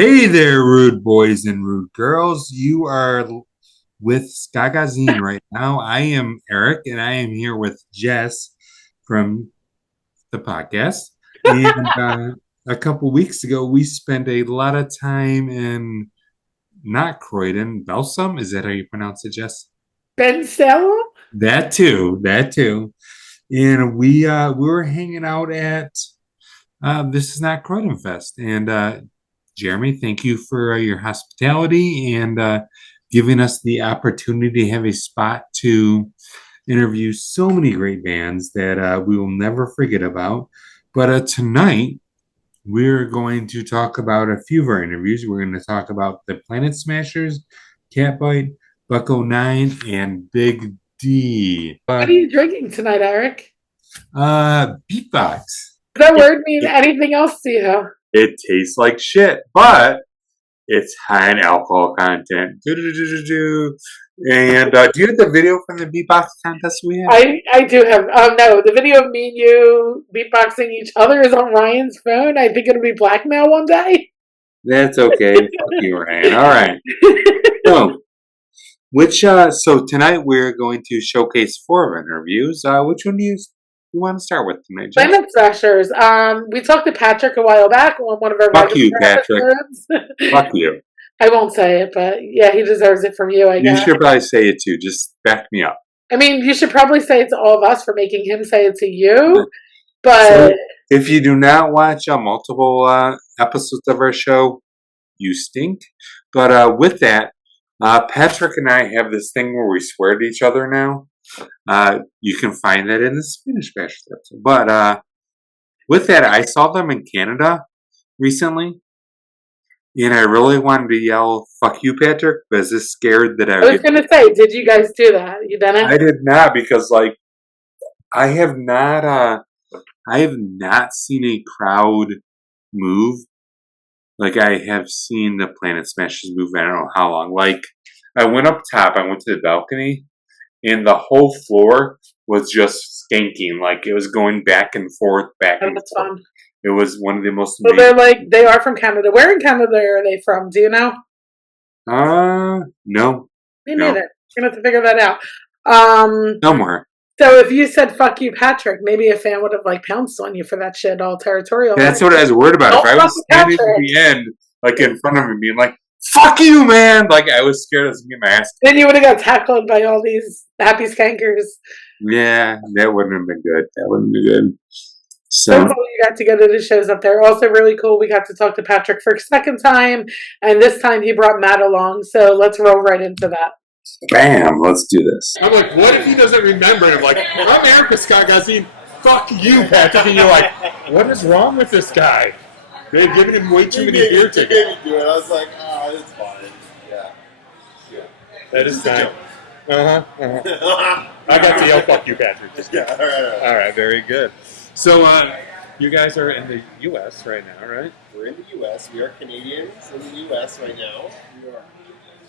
Hey there, rude boys and rude girls. You are with Skagazine right now. I am Eric, and I am here with Jess from the podcast. And a couple weeks ago, we spent a lot of time in not Croydon, Belsum. Is that how you pronounce it, Jess? Ben Stella? That too. And we were hanging out at This Is Not Croydon Fest, and Jeremy, thank you for your hospitality and giving us the opportunity to have a spot to interview so many great bands that we will never forget about. But tonight, we're going to talk about a few of our interviews. We're going to talk about the Planet Smashers, Catbite, Bucko 9, and Big D. What are you drinking tonight, Eric? Beatbox. Does that It, word mean it, anything else to you? it tastes like shit, but it's high in alcohol content. Do-do-do-do-do. And do you have the video from the beatbox contest we had? I do have, no, the video of me and you beatboxing each other is on Ryan's phone. I think it'll be blackmail one day. That's okay. Fuck you, Ryan. All right. So, so tonight we're going to showcase four of our interviews. Which one do you want to start with tonight, Jess? Planet Smashers. We talked to Patrick a while back on one of our Fuck regular you, Patrick. episodes. Fuck you. I won't say it, but yeah, he deserves it from you, I You guess. should probably say it too. Just back me up. I mean, you should probably say it to all of us for making him say it to you, So, but if you do not watch multiple episodes of our show, you stink. But with that, Patrick and I have this thing where we swear to each other now. You can find that in the Spanish Bashers episode. But with that, I saw them in Canada recently, and I really wanted to yell "fuck you, Patrick," but I was just scared that I I would was get. going to say, did you guys do that? You didn't? I did not because, like, I have not. I have not seen a crowd move like I have seen the Planet Smashers move. I don't know how long. Like, I went up top. I went to the balcony, and the whole floor was just skanking. Like it was going back and forth, back Oh, and that's forth. fun. It was one of the most Well, amazing. they are from Canada. Where in Canada are they from? Do you know? No, Me no, neither. Gonna have to figure that out. Um, somewhere. so if you said "fuck you, Patrick," maybe a fan would have like pounced on you for that shit, all territorial. That's what I was worried about. If Don't I fuck was you, standing at Patrick. the end, like in front of him, being like, "Fuck you, man!" Like I was scared I was gonna get my ass. Then you would have got tackled by all these happy skankers. Yeah, that wouldn't have been good. That wouldn't be good. So So, cool you got to go to the shows up there. Also really cool. We got to talk to Patrick for a second time, and this time he brought Matt along. So let's roll right into that. bam, let's do this. I'm like, what if he doesn't remember? And I'm like, I'm Erica Scott Gazine. Fuck you, Patrick. And you're like, what is wrong with this guy? They've given him way too many beer tickets. He made me do it. I was like, oh, it's fine. Yeah. That is time. I got to yell, fuck you, Patrick. Just Yeah, all right. All right, very good. So, you guys are in the U.S. right now, right? We're in the U.S. We are Canadians in the U.S. right now. We are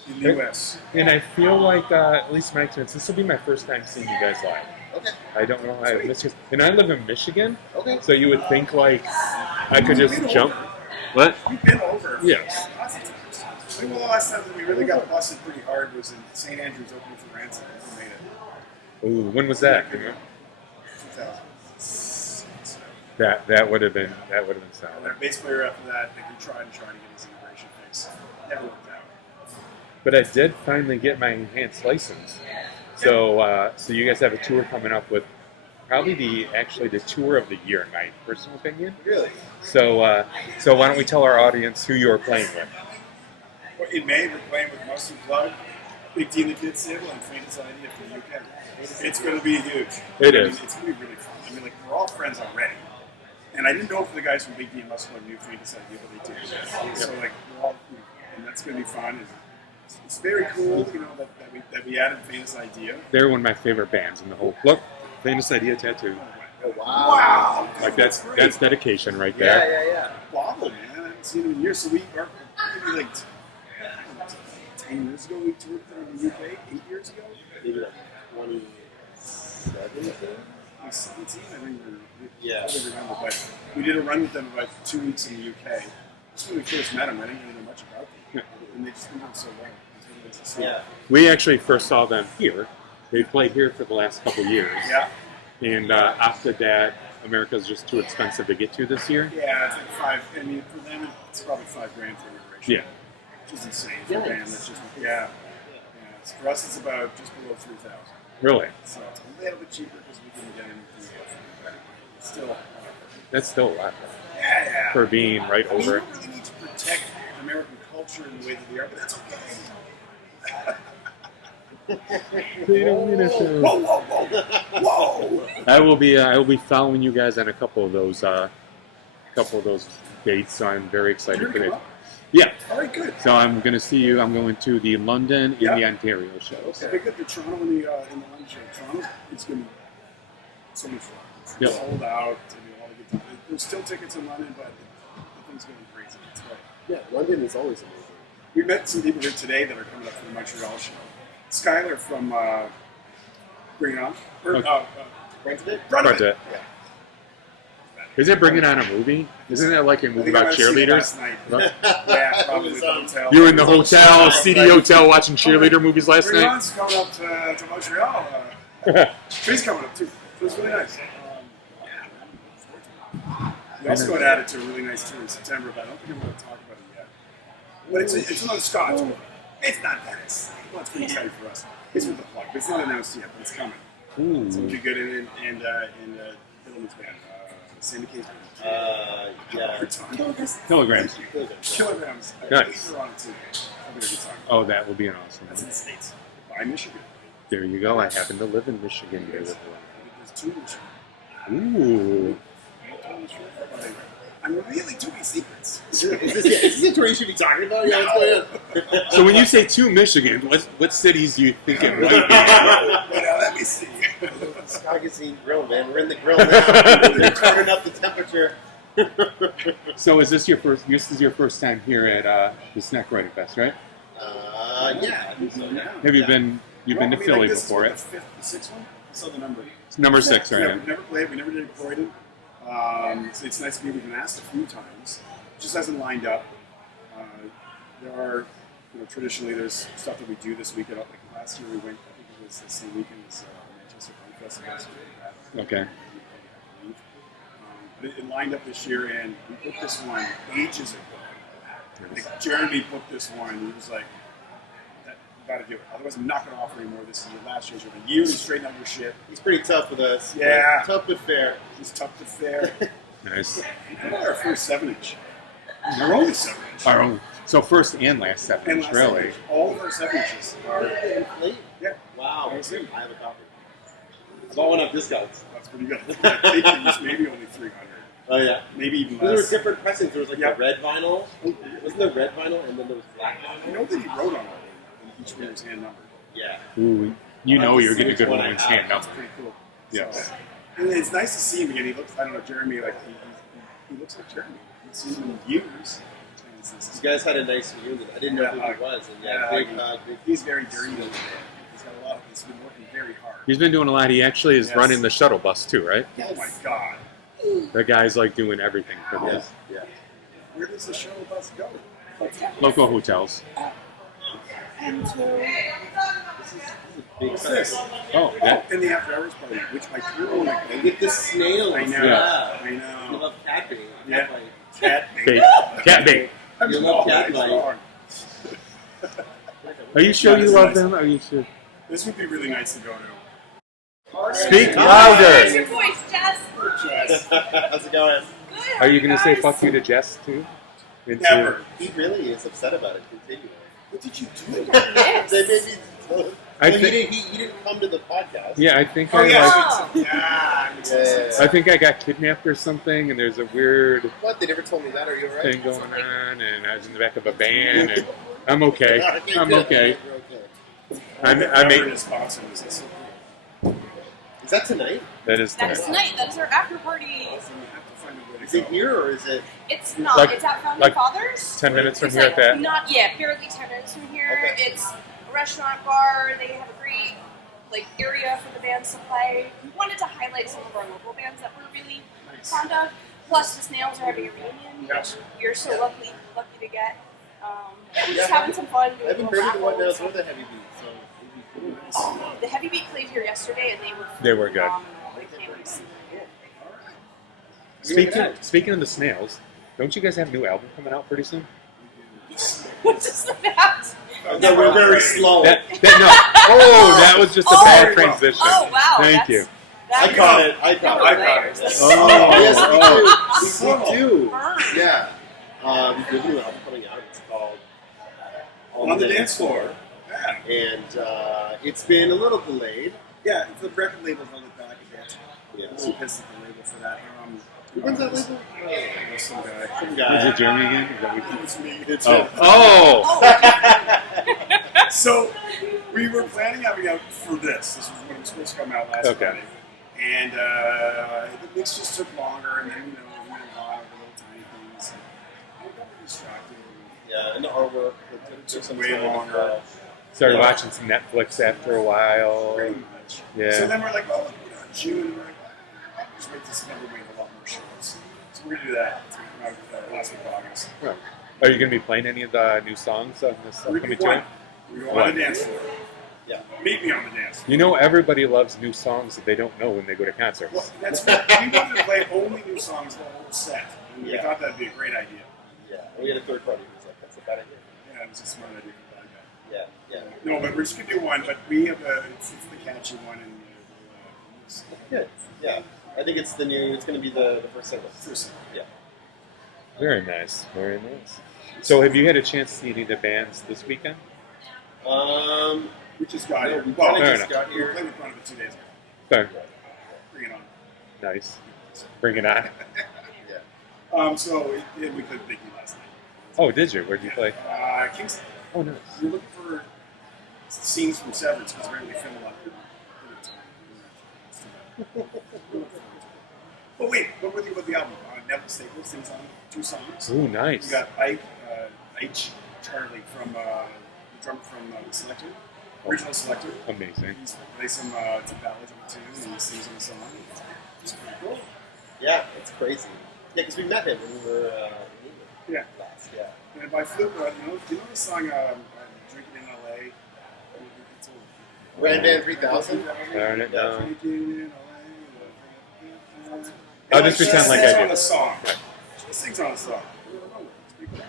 in the U.S. And I feel like, at least my experience, this will be my first time seeing you guys live. Okay. I don't know how I missed you. And I live in Michigan, Okay. so you would think, like, I could just jump. What? We've been over. Yes. Lots of times. I think the last time that we really got busted pretty hard was in St. Andrews opening for Ransom. We made it. Ooh, when was that? 2006. That would have been Our solid. bass player after that, like, we tried to get his immigration fix. Never worked out. But I did finally get my enhanced license. So so you guys have a tour coming up with probably the tour of the year, in my personal opinion. Really? So so why don't we tell our audience who you're playing with? Well, in May, we're playing with Mustard Plug, Big T and the Kids Stable, and Famous Idea from the UK. It's going to be huge. It is. It's going to be really fun. I mean, like, we're all friends already. And I didn't know if the guys from Big D and Mustard Plug knew Famous Idea, but they did. So, like, we're all, and that's going to be fun. It's very cool, you know, that we added Famous Idea. They're one of my favorite bands in the whole. Look, Famous Idea tattoo. Oh, wow. Wow! Like That's that's great. dedication right there. Yeah. Bobble, man. I haven't seen him in years. So we are maybe like 10 years ago we toured them in the UK. 8 years ago. Maybe like 2017? Like 17, I think. Yeah. I don't remember, but we did a run with them about 2 weeks in the UK, just when we first met them, I didn't really know much about them, and they just been doing so well. Yeah. We actually first saw them here. They played here for the last couple years. Yeah. And after that, America's just too expensive to get to this year. Yeah, it's like $5. I mean, for them, it's probably $5,000 for immigration. Yeah. Which is insane for a band. That's just for us, it's about just below 3,000. Really? So it's a little bit cheaper because we can get anything. But it's still. That's still a lot Yeah. for being right I mean, over you it. don't really need to protect American culture in the way that we are, but that's okay. Whoa, whoa, whoa, whoa! I will be following you guys on a couple of those dates. So I'm very excited You're for gonna it. come up? Yeah. All right, good. So I'm going to see you. I'm going to the London and the Ontario shows. Okay, good. The Toronto and the London show. Toronto is going to be so much fun. It's Yep. sold out. It's going to be a lot of good time. There's still tickets in London, but the thing's going to be crazy. It's great. Yeah, London is always amazing. We met some people here today that are coming up for the Montreal show. Skylar from Bring It On. Brunted. Yeah. Is it bringing on a movie? Isn't that like a I movie think I about might have seen it cheerleaders? last night. Yeah, probably It was, the hotel. You were in the hotel, seedy hotel, watching cheerleader movies last Bring It night. On's coming up to Montreal. She's coming up too. So it's really nice. We also got added to a really nice tour in September, but I don't think I'm going to talk about it yet. But it's another Scotch tour. It's not that. It's pretty exciting for us. It's with the plug. It's not announced yet, but it's coming. So it'll be good. And Dylan's band, Syndicate's band. Yeah. Kilograms. Kilograms. Nice. These are on it too. That'll be a good time. Oh, that will be an awesome That's in one. the States. By Michigan. There you go. I happen to live in Michigan. There's two in Michigan. Ooh. I'm revealing too many secrets. Is this a tour you should be talking about? Yeah, what's going on? So when you say to Michigan, what cities do you think it might be? Well, let me see. Scogazine Grill, man. We're in the grill now. They're turning up the temperature. So is this your first? This is your first time here at the Snack Writing Fest, right? Yeah, I think so. Yeah. Have you been? You've been to Philly before, The right? fifth, the sixth one. I saw the number. It's number 6, Yeah, right? we've never played. We never did Croydon. So it's nice to be. We've been asked a few times. It just hasn't lined up. There are, traditionally there's stuff that we do this weekend. Like last year we went. I think it was the same weekend as Manchester Film Festival. So we Okay. but it lined up this year, and we booked this one ages ago. Like Jeremy booked this one. He was like, "You got to do it. Otherwise, I'm not going to offer anymore. This is your last year's. A year to straighten out your shit. He's pretty tough with us. Yeah. Tough but fair. It's tough to fare." Nice. We got our first 7-inch. They're only 7-inch. Our own. So first and last And seven, last really. 7-inch. All of our 7-inches are. Inflate? Yeah, Wow. I That's it. have a copy. I bought one of discounts. that's pretty good. I think it was maybe only 300. Oh, yeah. Maybe even There were less. different pressings. There was like Yeah. the red vinyl. Wasn't there red vinyl and then there was black I vinyl? know that he wrote on it, and each one was hand numbered. Yeah. Ooh, you know you're getting a good Which one one I in have. hand That's up. pretty cool. Yes. So, and it's nice to see him again. He looks, I don't know, Jeremy, like, he looks like Jeremy. You've seen him in years. And it's this- You guys had a nice reunion. I didn't know Yeah, who hug. he was. And Yeah, big hug. hug, big He's very dirty. He's got a lot of, he's been working very hard. He's been doing a lot. He actually is Yes. running the shuttle bus too, right? Oh my God. The guy's like doing everything for Yeah. this. Yeah. Where does the shuttle bus go? Local hotels. Big What's this? Oh, that, In the after hours party, which I kind of want to go. Get the snails. I know. Yeah. I You know. love Catbite. Yeah. Catbite. Cat bait. Cat bait. I'm You love small, Catbite. I'm strong. Are you sure Yeah, you this love is them? Are you sure? This would be really nice to go to. Speak Where's louder. your voice, Jess? Jess. How's it going? Good. Are you going to say guys? fuck you to Jess too? Into- Never. He really is upset about it continually. What did you do? Yes. They made me. I Well, think- he didn't come to the podcast. Yeah, I think Oh, I yeah. like, Yeah. Yeah. I think I got kidnapped or something, and there's a weird What? They never told me that. Are you alright? thing going on, and I was in the back of a van, and I'm okay. Okay, I'm good. okay. You're okay. I Never made his sponsor was this. Is that tonight? that is That is the tonight. That is our after party. So we have to find a way to Is it go. here or is it? It's not. Like- it's at Founding like Fathers. 10 minutes from It's here like at that. not barely 10 minutes from here. Okay. It's a restaurant bar. They have a great area for the bands to play. We wanted to highlight some of our local bands that we're really fond of. Plus, the Snails are having a reunion, Yes. which you're so lucky to get. We're just having some fun. I haven't heard of the one now or the heavy beat, so it'd be cool. The heavy beat played here yesterday, and They were good. phenomenal. They came and see Speaking of the Snails, don't you guys have a new album coming out pretty soon? What's this about? No, we're very slow. That was just a bad transition. Oh wow! Thank you. I caught it. I caught it. Layers. Yes, we do. Burn. Yeah. We have a new album coming out. It's called On the Dance Floor. Yeah. And it's been a little delayed. Yeah, the record label held it back a bit. Yeah. So pissed at the label for that. When's that label? Some guy. Some Was guy. it Jeremy again? Is that what you- It's me. It's Oh! So we were planning having out for this. This was when it was supposed to come out last Okay. Friday. And the mix just took longer, and then, we went on over little tiny things. And I got distracted. Yeah, and the artwork. It took way longer. Started watching some Netflix after a while. Pretty much. Yeah. So then we're like, oh, we're on June. And we're like, I'll just wait this number, wait a lot more shows. So we're going to do that. It's going to come out last week of August. Right. Are you going to be playing any of the new songs on this We're upcoming going tour? to go on the dance floor. Yeah. Meet me on the dance floor. You know, everybody loves new songs that they don't know when they go to concerts. Well, that's what we wanted to play only new songs the whole set. And we Yeah. thought that'd be a great idea. Yeah. And we had a third party who was like, that's a bad idea. Yeah, it was a smart idea for that guy. Yeah. Yeah. No, but we're just gonna do one. But we have it's the catchy one, and it's Good. Yeah. I think it's the new. It's going to be the first single. first. Yeah. Very nice. Very nice. So, have you had a chance to see any of the bands this weekend? We just got No, here. we Well, kinda just got we here. played in front of it 2 days ago. Fair. Bring it on. Nice. Bring it on. So we played Biggie last night. Oh, did you? Where'd you play? Kingston. Oh, nice. We were looking for scenes from Severance because apparently they filmed a lot of Oh wait, what were you about the album? Neville Staples sings on 2 songs. Ooh, nice. We got Ike Charlie from the drummer from the Selector, original Selector. Amazing. He's plays some ballads on the tune and he sings on the song. It's pretty cool. Yeah. It's crazy. Yeah, because we met him when we were in England Yeah. last. Yeah. And by flip, do you know the song "Drinking in L.A"? It's a- Ran Van 3000. Learn it down. Drinking in L.A. I'll just pretend like I She sings do. on a song. She sings on a song. It's pretty cool.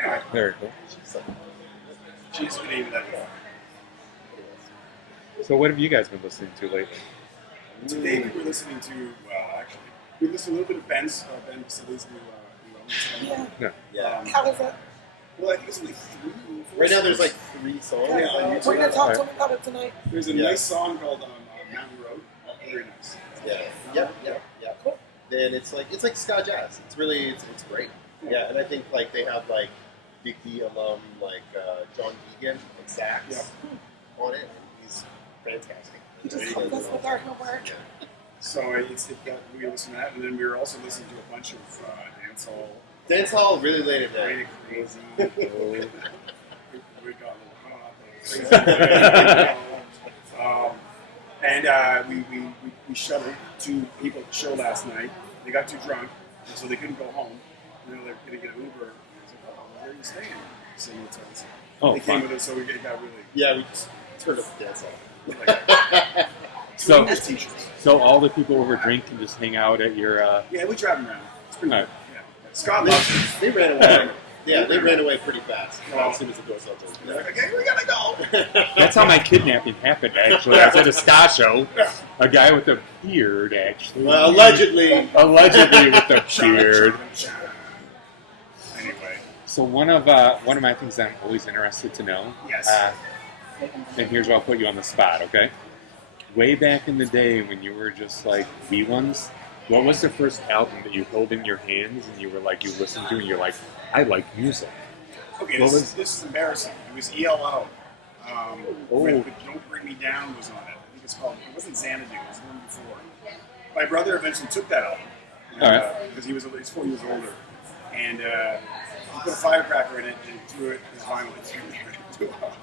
Anyway, Very cool. she's the name of that song. So, what have you guys been listening to lately? Today we were listening to, actually, we listened to a little bit of Ben Basili's new album. No. Yeah. Um, How was it? Well, I think it's only 3. Right now, there's like 3 songs Yeah, on We're YouTube. going to talk to him about it tonight. There's a Yeah. nice song called Mountain Road. Very nice. Yeah. Yeah. Cool. And it's like ska jazz. It's really it's great. Yeah, and I think like they have like Big D alum like John Deegan and sax Yeah. on it. And he's fantastic. He just helped us with our homework. So we listened to that, and then we were also listening to a bunch of dancehall, Dance hall really late at kind night. of crazy. We got a little hot. And we shuttled 2 people at the show last night. They got too drunk, and so they couldn't go home. And they were going to get an Uber. I was like, oh, where are you staying? Same hotels. Oh, They came fun. with us, so we got really. Yeah, we just turned up the dance hall. Like, So, English teachers. so all the people over drinking just hang out at your. Yeah, we drive them around. It's pretty Alright. good. Yeah. Scott loves it. They ran away. Yeah, they ran away pretty fast as soon as the doors opened. They're like, okay, we gotta go. That's how my kidnapping happened. Actually, I was at a ska show. A guy with a beard, actually. Well, allegedly. Allegedly with a beard. Anyway, So one of my things I'm always interested to know. yes. And here's where I'll put you on the spot, okay? Way back in the day when you were just like wee ones, what was the first album that you held in your hands and you were like, you listened to and you're like, I like music? Okay, What this is embarrassing. It was ELO. Oh. With Don't Bring Me Down was on it. I think it's called, it wasn't Xanadu, it was the one before. My brother eventually took that album. Alright. Because he's 4 years older. And he put a firecracker in it and threw it in his vinyl and threw it off.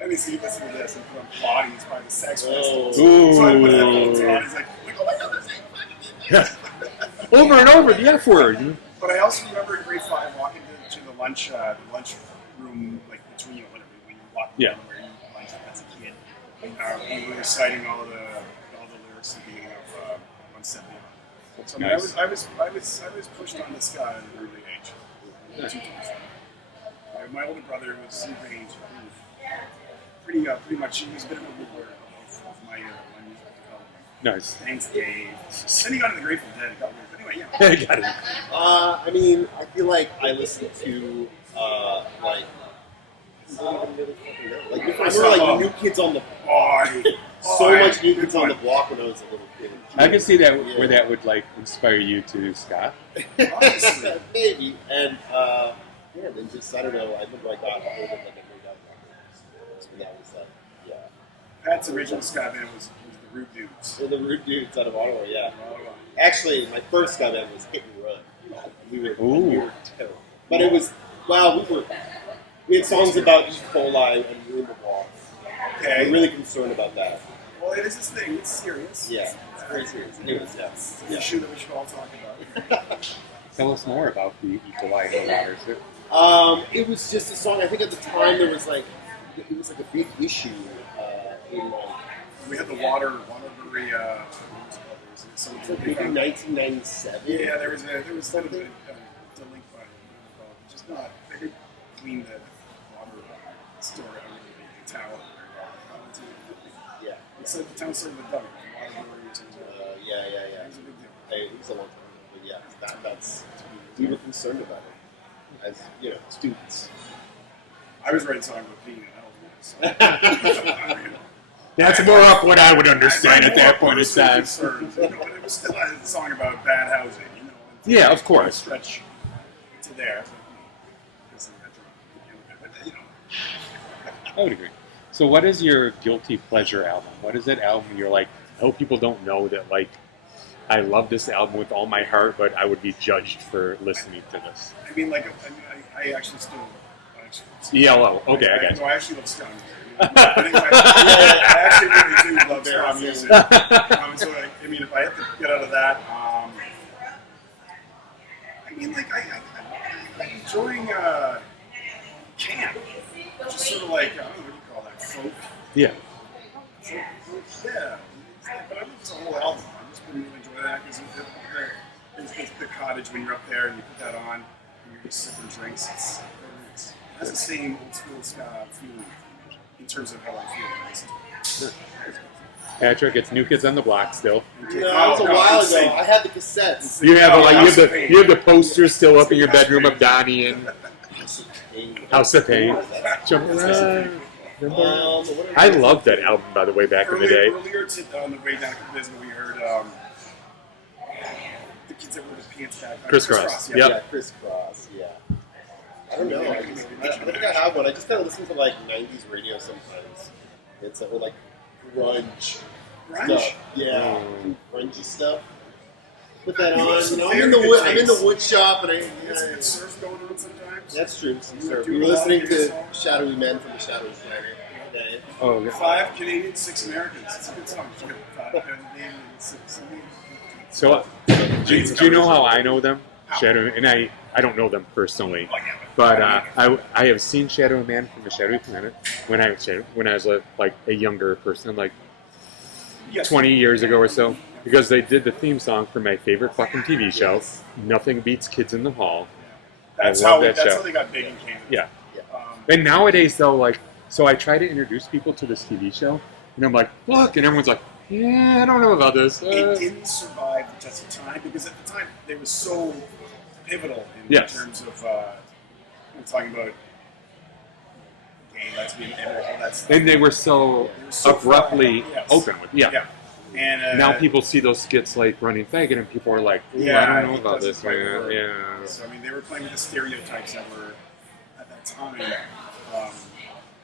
And he said, listen to this, and put on Bodies by the Sex Pistols. Oh. So I put headphones on, he's like, oh my god, this ain't fucking over and over the F word. But I also remember in grade 5 walking to the lunch room, like between whatever when you walk in where you eat lunch as a kid. We were reciting all the lyrics at the beginning of One Step Beyond. So I mean, Nice. I was pushed on this guy at an early age. Nice. My older brother was range pretty much. He was a bit of a ruler of my music development. Nice. Thanks, Dave. Then he got into the Grateful Dead. It got weird. But anyway, Got it. I mean, I feel like I listen to like. Like I remember like New Kids on the Block. So much New Kids on the Block when I was a little kid. I can see that where that would like inspire you to, Scott. Maybe. And yeah, then just I don't know. I remember I got a hold of like a No Doubt record. When that was like, yeah. Pat's original ska band was the Rude Dudes. So the Rude Dudes out of Ottawa, yeah. Actually, my first ska band was Hit and Run. We were terrible, but it was we had songs about E. coli and ruin the walls. Okay. We're really concerned about that. Well, it is this thing. It's serious. Yeah, it's very serious. It was, It's an issue that we should all talk about. Tell us more about the E. coli and waters. It was just a song. I think at the time there was like it was like a big issue in like We had the water brewery. maybe 1997. Yeah, there was sort of a delinquent. Just not. They didn't clean the water store out of the tower. Yeah. It's like the town served the dump. Water breweries. Yeah. It was a big deal. Hey, it was a long time ago, but yeah, that's we were concerned about it as students. I was writing songs about peeing in hell. That's more up what I would understand at that point in time. But it was still a song about bad housing, Yeah, of course. Stretch to there. I would agree. So what is your guilty pleasure album? What is that album you're like, I hope people don't know that like, I love this album with all my heart, but I would be judged for listening to this? I mean, I actually still. ELO. Okay, I got No, I actually love ska music. But anyway, I actually really do love ska music. So, I mean, if I had to get out of that, I mean, like, I'm enjoying camp, which is sort of like, I don't know what you call that, folk. Yeah. Yeah. But I love the whole album. I just really enjoy that because there's the cottage when you're up there and you put that on and you're just sipping drinks. It has the same old school ska feeling in terms of how I feel. Patrick, it's New Kids on the Block still. No, it was a while ago. I had the cassettes. You have you have the posters still up in your bedroom of Donnie and House of Pain. Jump around. I loved that album, by the way, back in the day. Earlier on the way down to Disney, we heard the kids that wore the pants back. Crisscross. Yeah. Yep. Yeah, Crisscross. Yeah. I don't know. I think I have one. I just kind of listen to like '90s radio sometimes. It's or like grunge stuff. Yeah, grungy stuff. Put that on. I'm in the wood shop, and There's some good surf going on sometimes. that's true. We were listening to Shadowy Men from the Shadowy Planet today. Oh, yeah. 5 Canadians, 6 Americans. It's a good song. 5 Canadians, 6 Americans. So, do you know how I know them? Shadow, and I don't know them personally, but I have seen Shadow Man from the Shadowy Planet when I was like a younger person, like 20 years ago or so, because they did the theme song for my favorite fucking TV show, Nothing Beats Kids in the Hall. That's I love how that show. they got big in Canada. Yeah. And nowadays, though, like, so I try to introduce people to this TV show, and I'm like, look, and everyone's like, yeah, I don't know about this. It didn't survive the test of time because at the time they were so pivotal in terms of we're talking about gay, lesbian, and all that stuff. And they were so abruptly open with And now people see those skits like running faggot, and people are like, I don't know about this, man. Yeah. So I mean, they were playing with the stereotypes that were at that time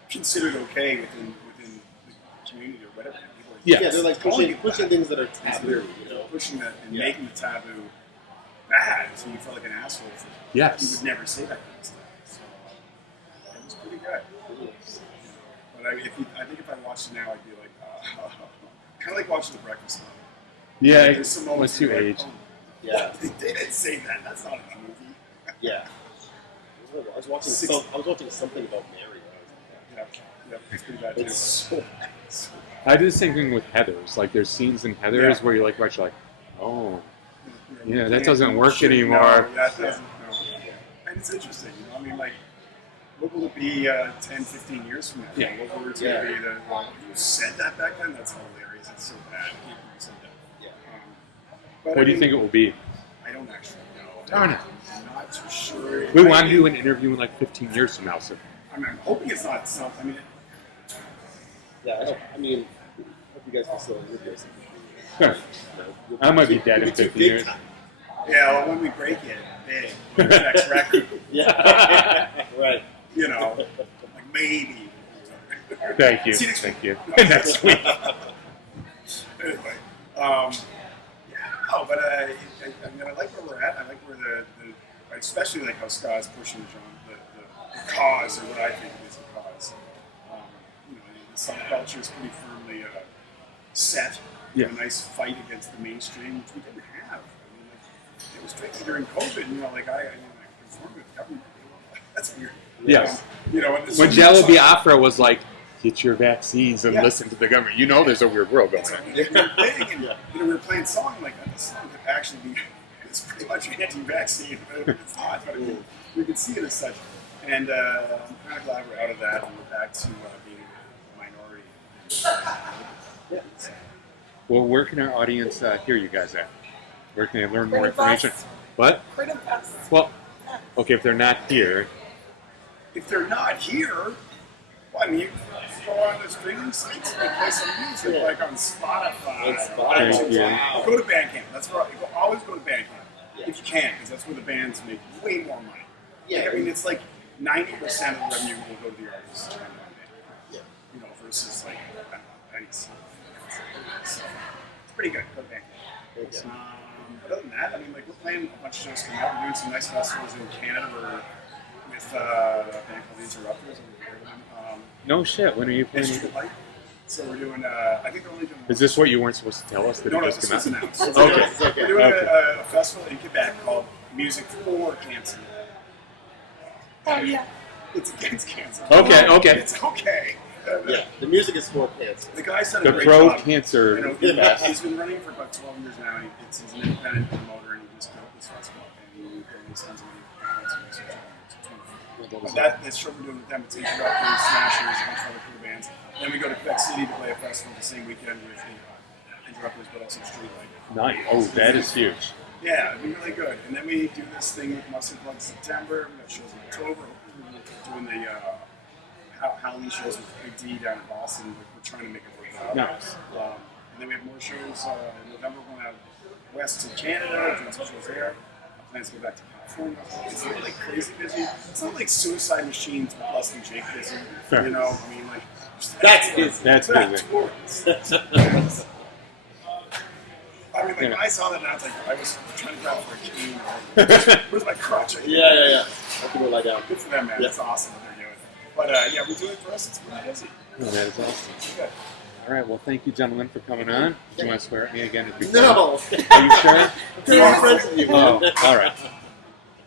considered okay within the community or whatever. Yes. Yeah, they're like pushing things that are taboo, pushing that and making the taboo bad, so you felt like an asshole. Yes. You would never say that kind of stuff. So it was pretty good. But I think if I watched it now, I'd be like, kind of like watching The Breakfast Club. Yeah, There's some moments once you where you're age. like, Yeah. They didn't say that. That's not in the movie. Yeah. I was watching. I was watching something about Mary. Yeah, it's pretty bad too. It's so bad. I do the same thing with Heathers. Like there's scenes in Heathers where you're like, watch, like, oh, yeah, that doesn't work anymore. No, that doesn't. No. And it's interesting. You know, I mean, like, what will it be 10, 15 years from now? Yeah. What words going to be the? Well, you said that back then. That's hilarious. It's so bad. I can't believe you said that. Yeah. But What do you think it will be? I don't actually know. Darn it. I'm not too sure. We want to do an interview in like 15 years from now, so. I mean, I'm hoping it's not something. I mean, Yeah. I hope you guys can still live this. Sure. I might be dead in 50 years. yeah. Well, when we break it, big, the next record, Yeah. Right. you know, like maybe. Thank you. See you next Thank week. you. Next week. Anyway, yeah, no, but I mean, I like where we're at. I like where I especially like how Scott's pushing the genre, the cause, or what I think is the cause. You know, the subculture is pretty firmly set. Yeah. A nice fight against the mainstream, which we didn't have. I mean, like, it was tricky during COVID. You know, like I conformed with government. That's weird. Yes. You know, When Jello Biafra was like, get your vaccines and Yeah. listen to the government. You know there's a weird world going It's a on. weird thing, and you know, we were playing song like this song could actually be it's pretty much anti-vaccine, but it's not. But we could see it as such, and I'm kind of glad we're out of that and we're back to being a minority. Yeah. Well, where can our audience hear you guys at? Where can they learn more Croydon information? Fest. What? Croydon Fest. Well, okay, if they're not here, If they're not here, well, I mean, you go on the streaming sites and play some music, like on Spotify. On Spotify. Thank you. Wow. Go to Bandcamp. That's where always go to Bandcamp Yeah. if you can, because that's where the bands make way more money. Yeah. I mean, it's like 90% of the revenue will go to the artists. Yeah. You know, versus like I don't know, pennies. So it's pretty good. Go to Bandcamp. Yeah. But other than that, I mean, like we're playing a bunch of shows coming up. We're doing some nice festivals in Canada. We're with a band called The Interrupters. I've heard of them. no shit. When are you It's playing? Streetlight. So we're doing. I think they're only doing. Is this what you weren't supposed to tell us? That No, it no, just this came was out? announced. So Okay. It's okay. We're doing Okay. a festival in Quebec called Music for Cancer. Oh yeah. It's against cancer. Okay, okay. It's okay. Yeah. The music is for cancer. The guy's done a The great Pro job. Cancer You know, Fest. he's been running for about 12 years now. He's an independent promoter, and he just built this festival. And he donates tons of money for cancer research. But that show we're doing with them, it's Interrupters, Smashers, a bunch of other cool bands. Then we go to Quebec City to play a festival the same weekend with Interrupters, but also Streetlight. Nice. Oh, that is huge. Yeah, it'd be really good. And then we do this thing with Mustard Blood in September. We got shows in October. We're doing the Halloween shows with Big D down in Boston. We're trying to make it work out. Nice. And then we have more shows in November. We're going out west to Canada, doing some shows there. Our plans to go back to California. It's not like crazy busy. It's not like Suicide Machines with Less Than Jake busy. Fair. You know, I mean, like That's busy. That's that busy. tours. I mean, like, Yeah. I saw that and I was like, I was trying to grab for a cane. Where's my crutch? Yeah. I have to go lie down. Good for them, man. Yeah. It's awesome what they're doing. But yeah, we're doing it for us. It's pretty busy. Oh, that is awesome. It's good. All right. Well, thank you, gentlemen, for coming on. Do you want to swear at me again? If you can? No. Are you sure? I'm friends with you, Oh, man. all right.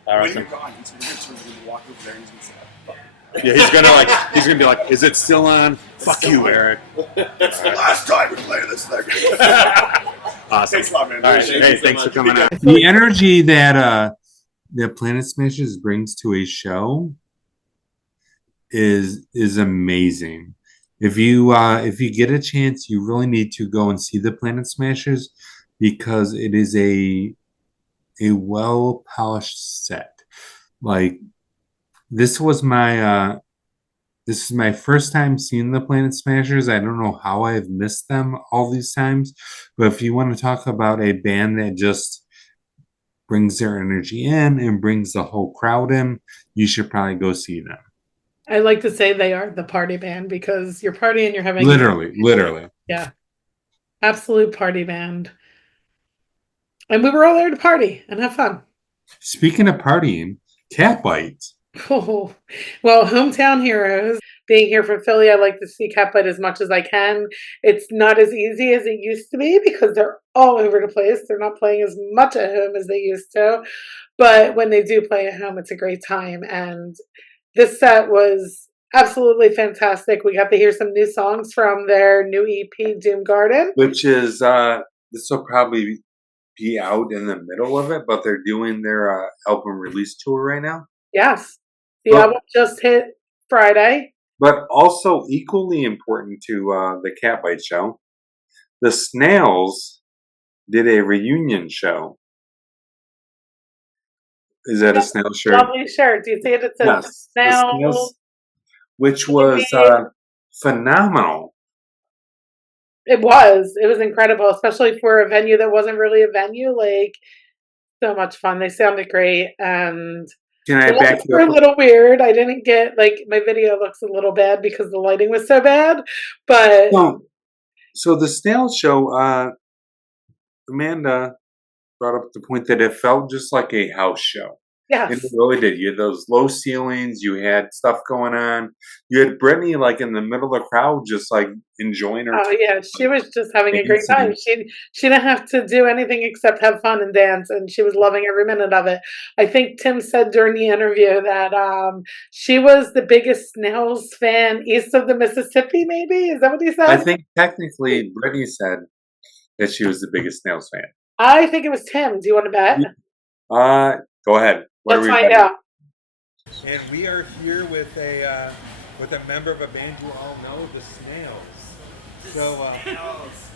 All When right. you're gone, he's going to walk over there and he's going to say, fuck. Yeah, he's gonna be like, is it still on? Fuck you, Eric. It's the last time we play this thing. Awesome. Thanks a lot, man. All right. Thank Hey, you so thanks for much. coming on. The energy that Planet Smashers brings to a show is amazing. If you get a chance, you really need to go and see the Planet Smashers because it is a well polished set. Like this is my first time seeing the Planet Smashers. I don't know how I've missed them all these times, but if you want to talk about a band that just brings their energy in and brings the whole crowd in, you should probably go see them. I like to say they are the party band because you're partying, you're having Literally. yeah, absolute party band. And we were all there to party and have fun. Speaking of partying, Catbite. Oh, well, hometown heroes. Being here from Philly, I like to see Catbite as much as I can. It's not as easy as it used to be because they're all over the place. They're not playing as much at home as they used to, but when they do play at home, it's a great time. And this set was absolutely fantastic. We got to hear some new songs from their new EP, Doom Garden. Which is this will probably be out in the middle of it, but they're doing their album release tour right now. Yes, the Well- album just hit Friday. But also equally important to the Catbite show, the Snails did a reunion show. Is that a snail shirt? Lovely shirt. Do you see it? It says Yes, the Snails. Snails, which was phenomenal. It was. It was incredible, especially for a venue that wasn't really a venue. Like, so much fun. They sounded great. And Can I the back lights you were a up? little weird. I didn't get, like, my video looks a little bad because the lighting was so bad. But So the Snail show, Amanda brought up the point that it felt just like a house show. yes. It really did. You had those low ceilings. You had stuff going on. You had Brittany like in the middle of the crowd, just like enjoying her. Oh yeah, she was just having a great Dancing. time. She didn't have to do anything except have fun and dance, and she was loving every minute of it. I think Tim said during the interview that she was the biggest Snails fan east of the Mississippi. Maybe is that what he said? I think technically Brittany said that she was the biggest Snails fan. I think it was Tim. Do you want to bet? Go ahead. What Let's are we find betting? out. And we are here with a member of a band you all know, the Snails. So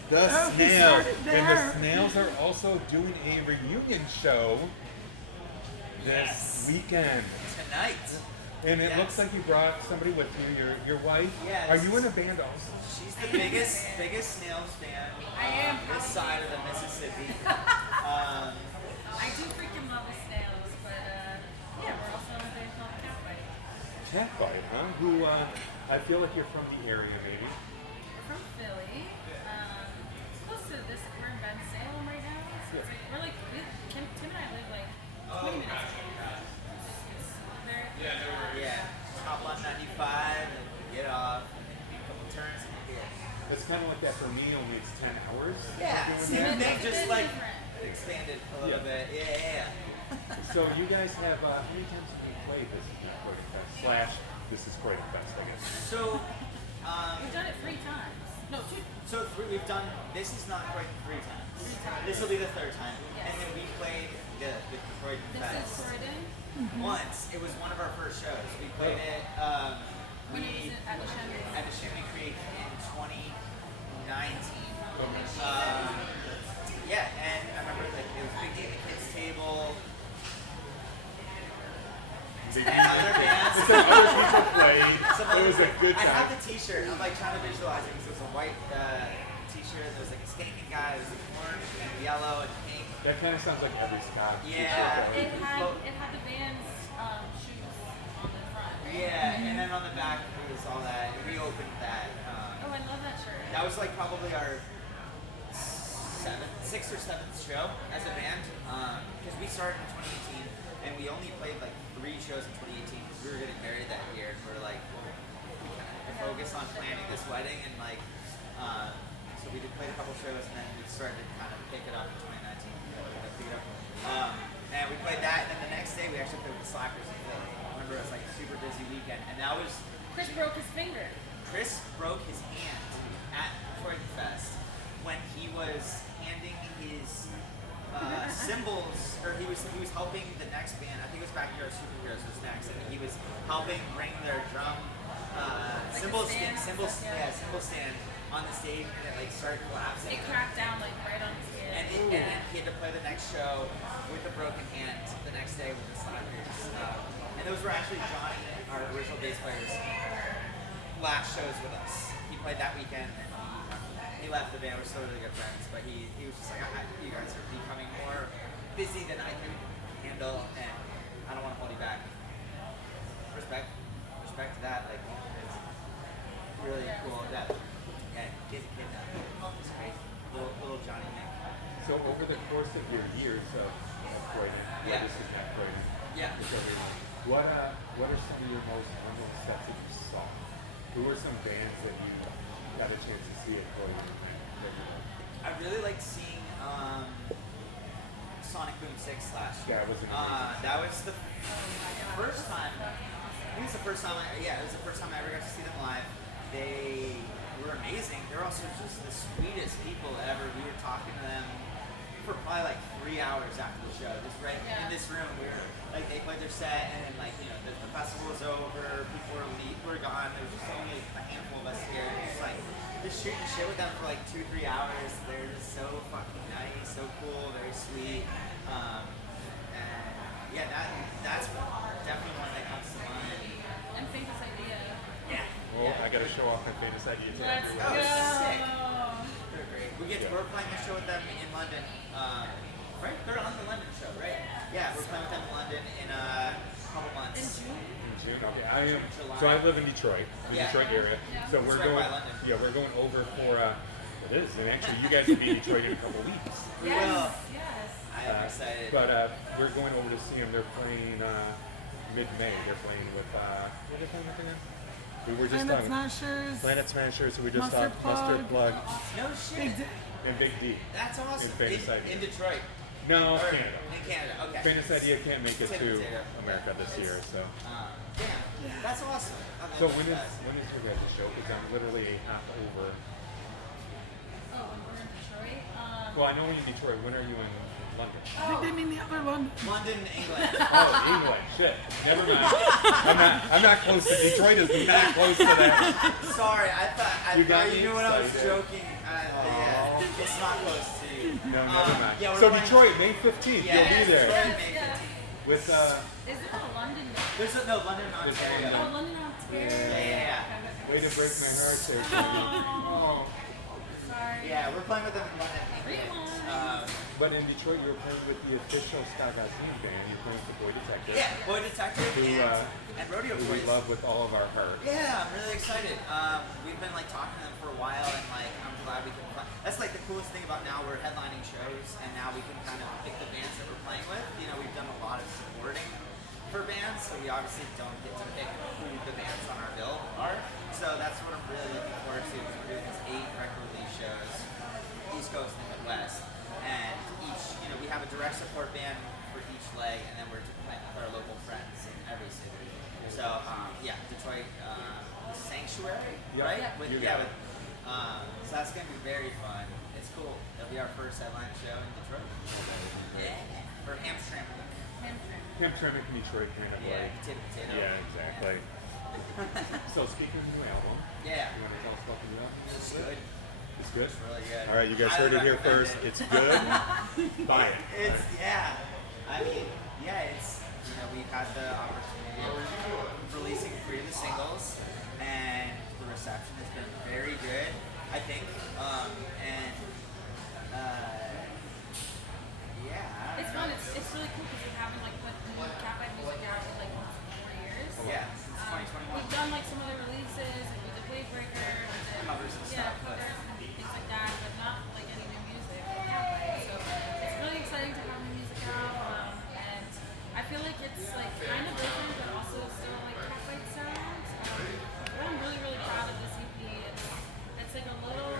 the Snails, and the Snails are also doing a reunion show this weekend. Tonight. And it looks like you brought somebody with you, your wife. Yes. Are you in a band also? She's the biggest Snails fan on this side of the Mississippi. I do freaking love the Snails, but yeah, we're also in a band called Catbite. Catbite, huh? Who I feel like you're from the area, maybe. We're from Philly. It's close to this. We're in Salem right now. So it's like, we're like, Tim and I live like 20 minutes away. It's very Yeah. Hop on 95 and get off and then do a couple turns and you're here. It's kind of like that for me, only it's 10 hours. Yeah. Doing Same that. thing, just like different. expanded a little bit. Yeah. So you guys have, how many times have you played This Is Not Croydon Fest? / This is Croydon Fest, I guess. So, We've done it 3 times. No, 2. we've done This Is Not Croydon 3 times. 3 times. This will be the 3rd time. Yes. And then we played the Croydon This Fest. is Croydon. Once. It was one of our first shows. We played it When it was at the Chamois. at the Chamois Creek in 2019. Yeah, and I remember like it was Big Game the Kids Table and other bands. Some other people played. Some It was a good I have time. the T-shirt. I'm like trying to visualize it because it was a white T-shirt. There was like a skanking guy. There was like orange and yellow and pink. That kind of sounds like every Scott. Yeah. It had the band's shoes on the front. Right? Yeah, and then on the back it was all that. We opened that. Oh, I love that shirt. That was like probably our 6th or 7th show as a band because we started in 2018 and we only played like 3 shows in 2018 because we were getting married that year and we were like focused on planning this wedding and like so we did play a couple shows and then we started to kind of pick it up in 2019. And we played that and then the next day we actually played with the Slackers in Philly. I remember it was like a super busy weekend and that was Chris broke his finger. Chris broke his hand at Croydon Fest when he was handing his cymbals, or he was helping the next band. I think it was Backyard Superheroes was next, and he was helping bring their drum cymbal stand stand, and stuff, yeah. cymbal stand on the stage, and it like started collapsing. It cracked down like right on his And, hand. then he had to play the next show with a broken hand the next day with the Slackers. And those were actually Johnny, our original bass player's last shows with us. He played that weekend and he left the band. We're still really good friends, but he was just like, you guys are becoming more busy than I can handle, and I don't want to hold you back. Respect to that. Like, it's really cool. That he's a kid now. It's crazy. Little Johnny Nick. So over the course of your years of Croydon, Yeah. This Is Not Croydon, Yeah. what are some of your most memorable sets that you saw? Who were some bands that you got a chance to see at Croydon? I really like seeing Sonic Boom 6 last year. Yeah, it was amazing. That was the first time. I think it's the first time. It was the first time I ever got to see them live. They were amazing. They're also just the sweetest people ever. We were talking to them for probably like 3 hours after the show, just right in this room. We were like, they played their set, and then like the festival was over. People were gone. There was just only a handful of us here. Just like just shooting shit with them for like 2-3 hours. They're just so fucking nice, so cool, very sweet. And yeah, that's definitely one that comes to mind. And famous idea. Yeah. Well, I got to show off my famous ideas. Let's Oh, go. sick. They're great. We're playing a show with them in London. Right? They're on the London show, right? Yeah, we're playing with them in London in a couple months. In June? In June. Okay, I am. July. So I live in Detroit, the Yeah. Detroit area. Yeah. So It's we're right going. by London. Yeah, we're going over for. It is, and actually, you guys will be in Detroit in a couple weeks. We will. Yes. I am excited. But we're going over to see them. They're playing mid-May. They're playing with what are they playing with again? We were just Planet talking. Smashers. Planet Smashers. So we just Mustard talked Mustard Plug No shit. Big Day. and Big D. That's awesome. In Famous Idea. In Detroit. No, Or Canada. In Canada, okay. Famous Idea can't make it Same to potato. America this year. So. Damn. That's awesome. I love So those when is guys. your guys' show? Because I'm literally half over. Oh, we're in Detroit. Well, I know when you're in Detroit. When are you in London? I think they mean the other London. London, England. Oh, England. Shit. Never mind. I'm not close to Detroit. Is not close to that. Sorry, I You got thought me you knew when I was excited. joking. Yeah, it's not close to you. No, never mind. Yeah, we're So playing- Detroit, May 15th. Yeah, You'll be there Detroit, May Yeah. 15th. with Is it a London? There's no London, Ontario. Oh, London, Ontario. Yeah. way to break my heart there. Oh, sorry. Yeah, we're playing with them in London, England. But in Detroit, you're playing with the official Scott Gazine band. You're playing with the Boy Detective. Yeah, Boy Detective Who, and Rodeo who we Boys. love with all of our hearts. Yeah, I'm really excited. We've been like talking to them for a while, and like I'm glad we can. That's like the coolest thing about now. We're headlining shows, and now we can kind of pick the bands that we're playing with. You know, we've done a lot of supporting for bands, so we obviously don't get to pick who the bands on our bill are. So that's what I'm really looking forward to. We're doing these 8 record release shows, East Coast and Midwest, and each, we have a direct support band for each leg, and then we're playing with our local friends in every city. So Detroit, the Sanctuary, Yeah. right? Yeah. With, You yeah, got with, so that's gonna be very fun. It's cool. It'll be our first headline show in Detroit. Yeah, or Hamstring. Hamtramck in Detroit, kind of Yeah, like. potato. Yeah, exactly. So speaking of the new album, Yeah. you want to tell us about the new album? It's good. It's good. It's really good. All right, you guys heard Highly it here recommend first. it. It's good. Buy it. It's I mean, it's we've had the opportunity of releasing 3 of the singles, and the reception has been very good, I think. It's fun. It's really cool because we haven't like put new Catbite music out in like almost 4 years. Yeah, since 2021. We've done like some other releases, like we did Wavebreaker, we did Covers and stuff, but- covers and things like that, but not like any new music from Catbite. So it's really exciting to have new music out, and I feel like it's like kind of different, but also still like Catbite sounds. But I'm really really proud of this EP. It's like a little,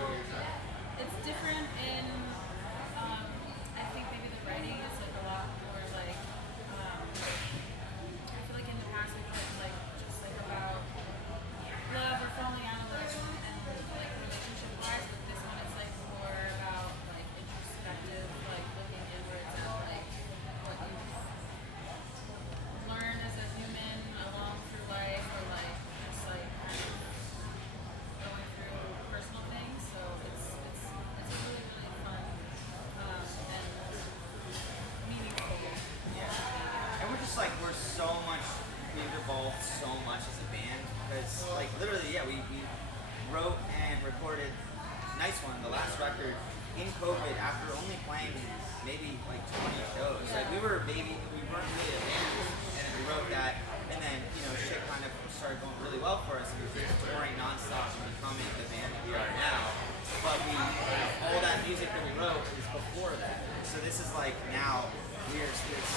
it's different in. I think maybe the writing is like a lot more like. I feel like in the past we've been like just like about love or falling out of love and like relationship wise, but this one is like more about like introspective, like looking inwards at like what you've learned as a human along through life, or like just like kind of going through personal things. So it's really really fun and meaningful. And we're just like, we've evolved so much as a band, because like literally, we wrote and recorded Nice One, the last record, in COVID after only playing maybe like 20 shows. Like we weren't really a band, and we wrote that, and then shit kind of started going really well for us. We were just touring nonstop and becoming the band that we are now. But all that music that we wrote is before that. So this is like now we're this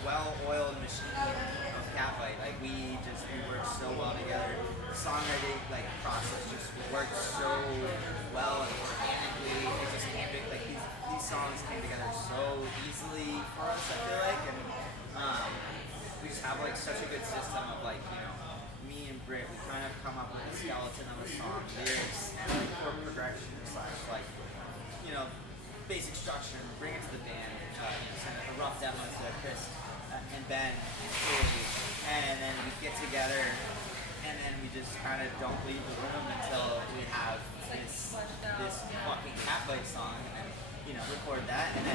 well-oiled machine of Catbite. Like we work so well together. The songwriting process just works so well and organically. It just can't be like these songs came together so easily for us, I feel like, and we just have like such a good system of like, you know, me and Britt, we kind of come up with a skeleton of a song, lyrics, and like chord progression / like, you know, basic structure, and bring it to the band, you know, send a rough demo to Chris and Ben, and then we get together, and then we just kind of don't leave the room until we have this fucking Catbite song, and then, you know, record that, and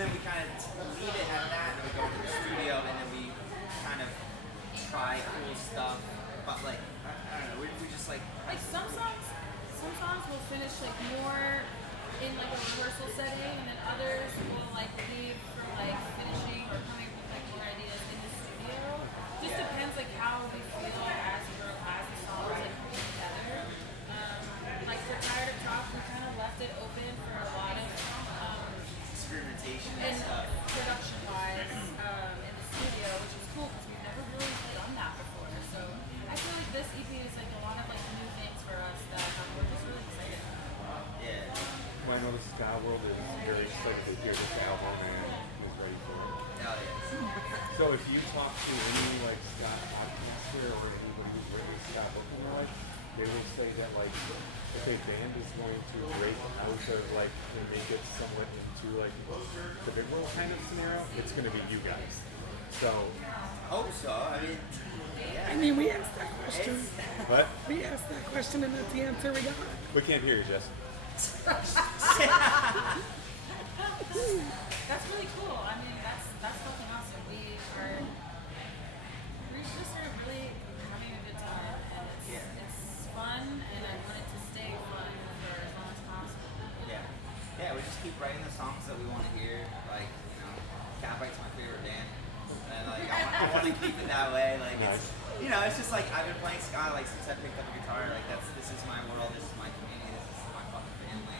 then we kind of leave it at that, and then we go to the studio, and then we kind of try cool stuff, but like, I don't know, we just like some songs will finish like more in like a rehearsal setting, and then others will like leave for like finishing or coming up with like more ideas in the studio. Just depends like how we feel as a group, as the songs like come together. Like for Tired of Talk, we kind of left it open for a lot of experimentation and and stuff. production-wise in the studio, which is cool because we've never really done that before. So I feel like this EP is like a lot of like new things for us that we're just really excited about. Yeah. Well, I know the ska world is very excited to hear this album and is ready for it. Hell yeah. So if you talk to any like ska podcaster or anybody who's really ska booking their life, they will say that like if a band is going to break out of like and make it somewhat into like the big world kind of scenario, it's going to be you guys. So Hope so. I mean, yeah. I mean, we asked that question. what? We asked that question, and that's the answer we got. We can't hear you, Jess. That's really cool. I mean, that's fucking awesome. We're just sort of really having a good time, and it's fun, and I want it to stay fun for as long as possible. Yeah. Yeah, we just keep writing the songs that we want to hear. Like, you know, Catbite's my favorite band. And like I want to keep it that way. Like it's, you know, it's just like I've been playing ska like since I picked up a guitar. Like this is my world, this is my community, this is my fucking family.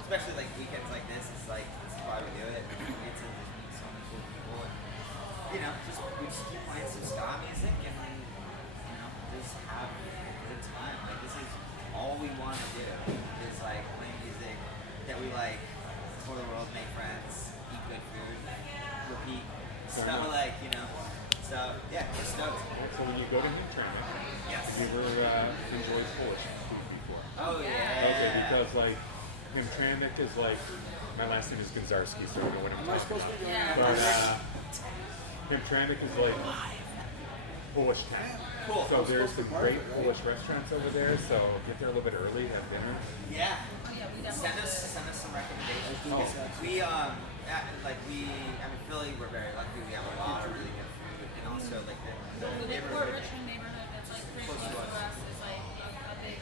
Especially like weekends like this, it's like this is why we do it. We get to just meet so many cool people, and you know, we just keep playing some ska music, and you know, just have a good time. Like this is all we want to do is like play music that we like, tour the world, make friends, eat good food, repeat. So like, you know, so yeah, we're stoked. So when you go to Hamtramck, Yes. have you ever enjoyed Polish food before? Oh yeah. Okay, because like Hamtramck is like, my last name is Gonzarski, so I don't know what I'm talking about. But Hamtramck is like Polish town. Cool. So there's some great Polish restaurants over there, so get there a little bit early, have dinner. Yeah. Oh yeah, we Send definitely. us some recommendations. Oh. We I mean Philly, we're very lucky. We have a lot of really good food, and also like the The Port neighborhood Richmond neighborhood that's like pretty close to us is like a big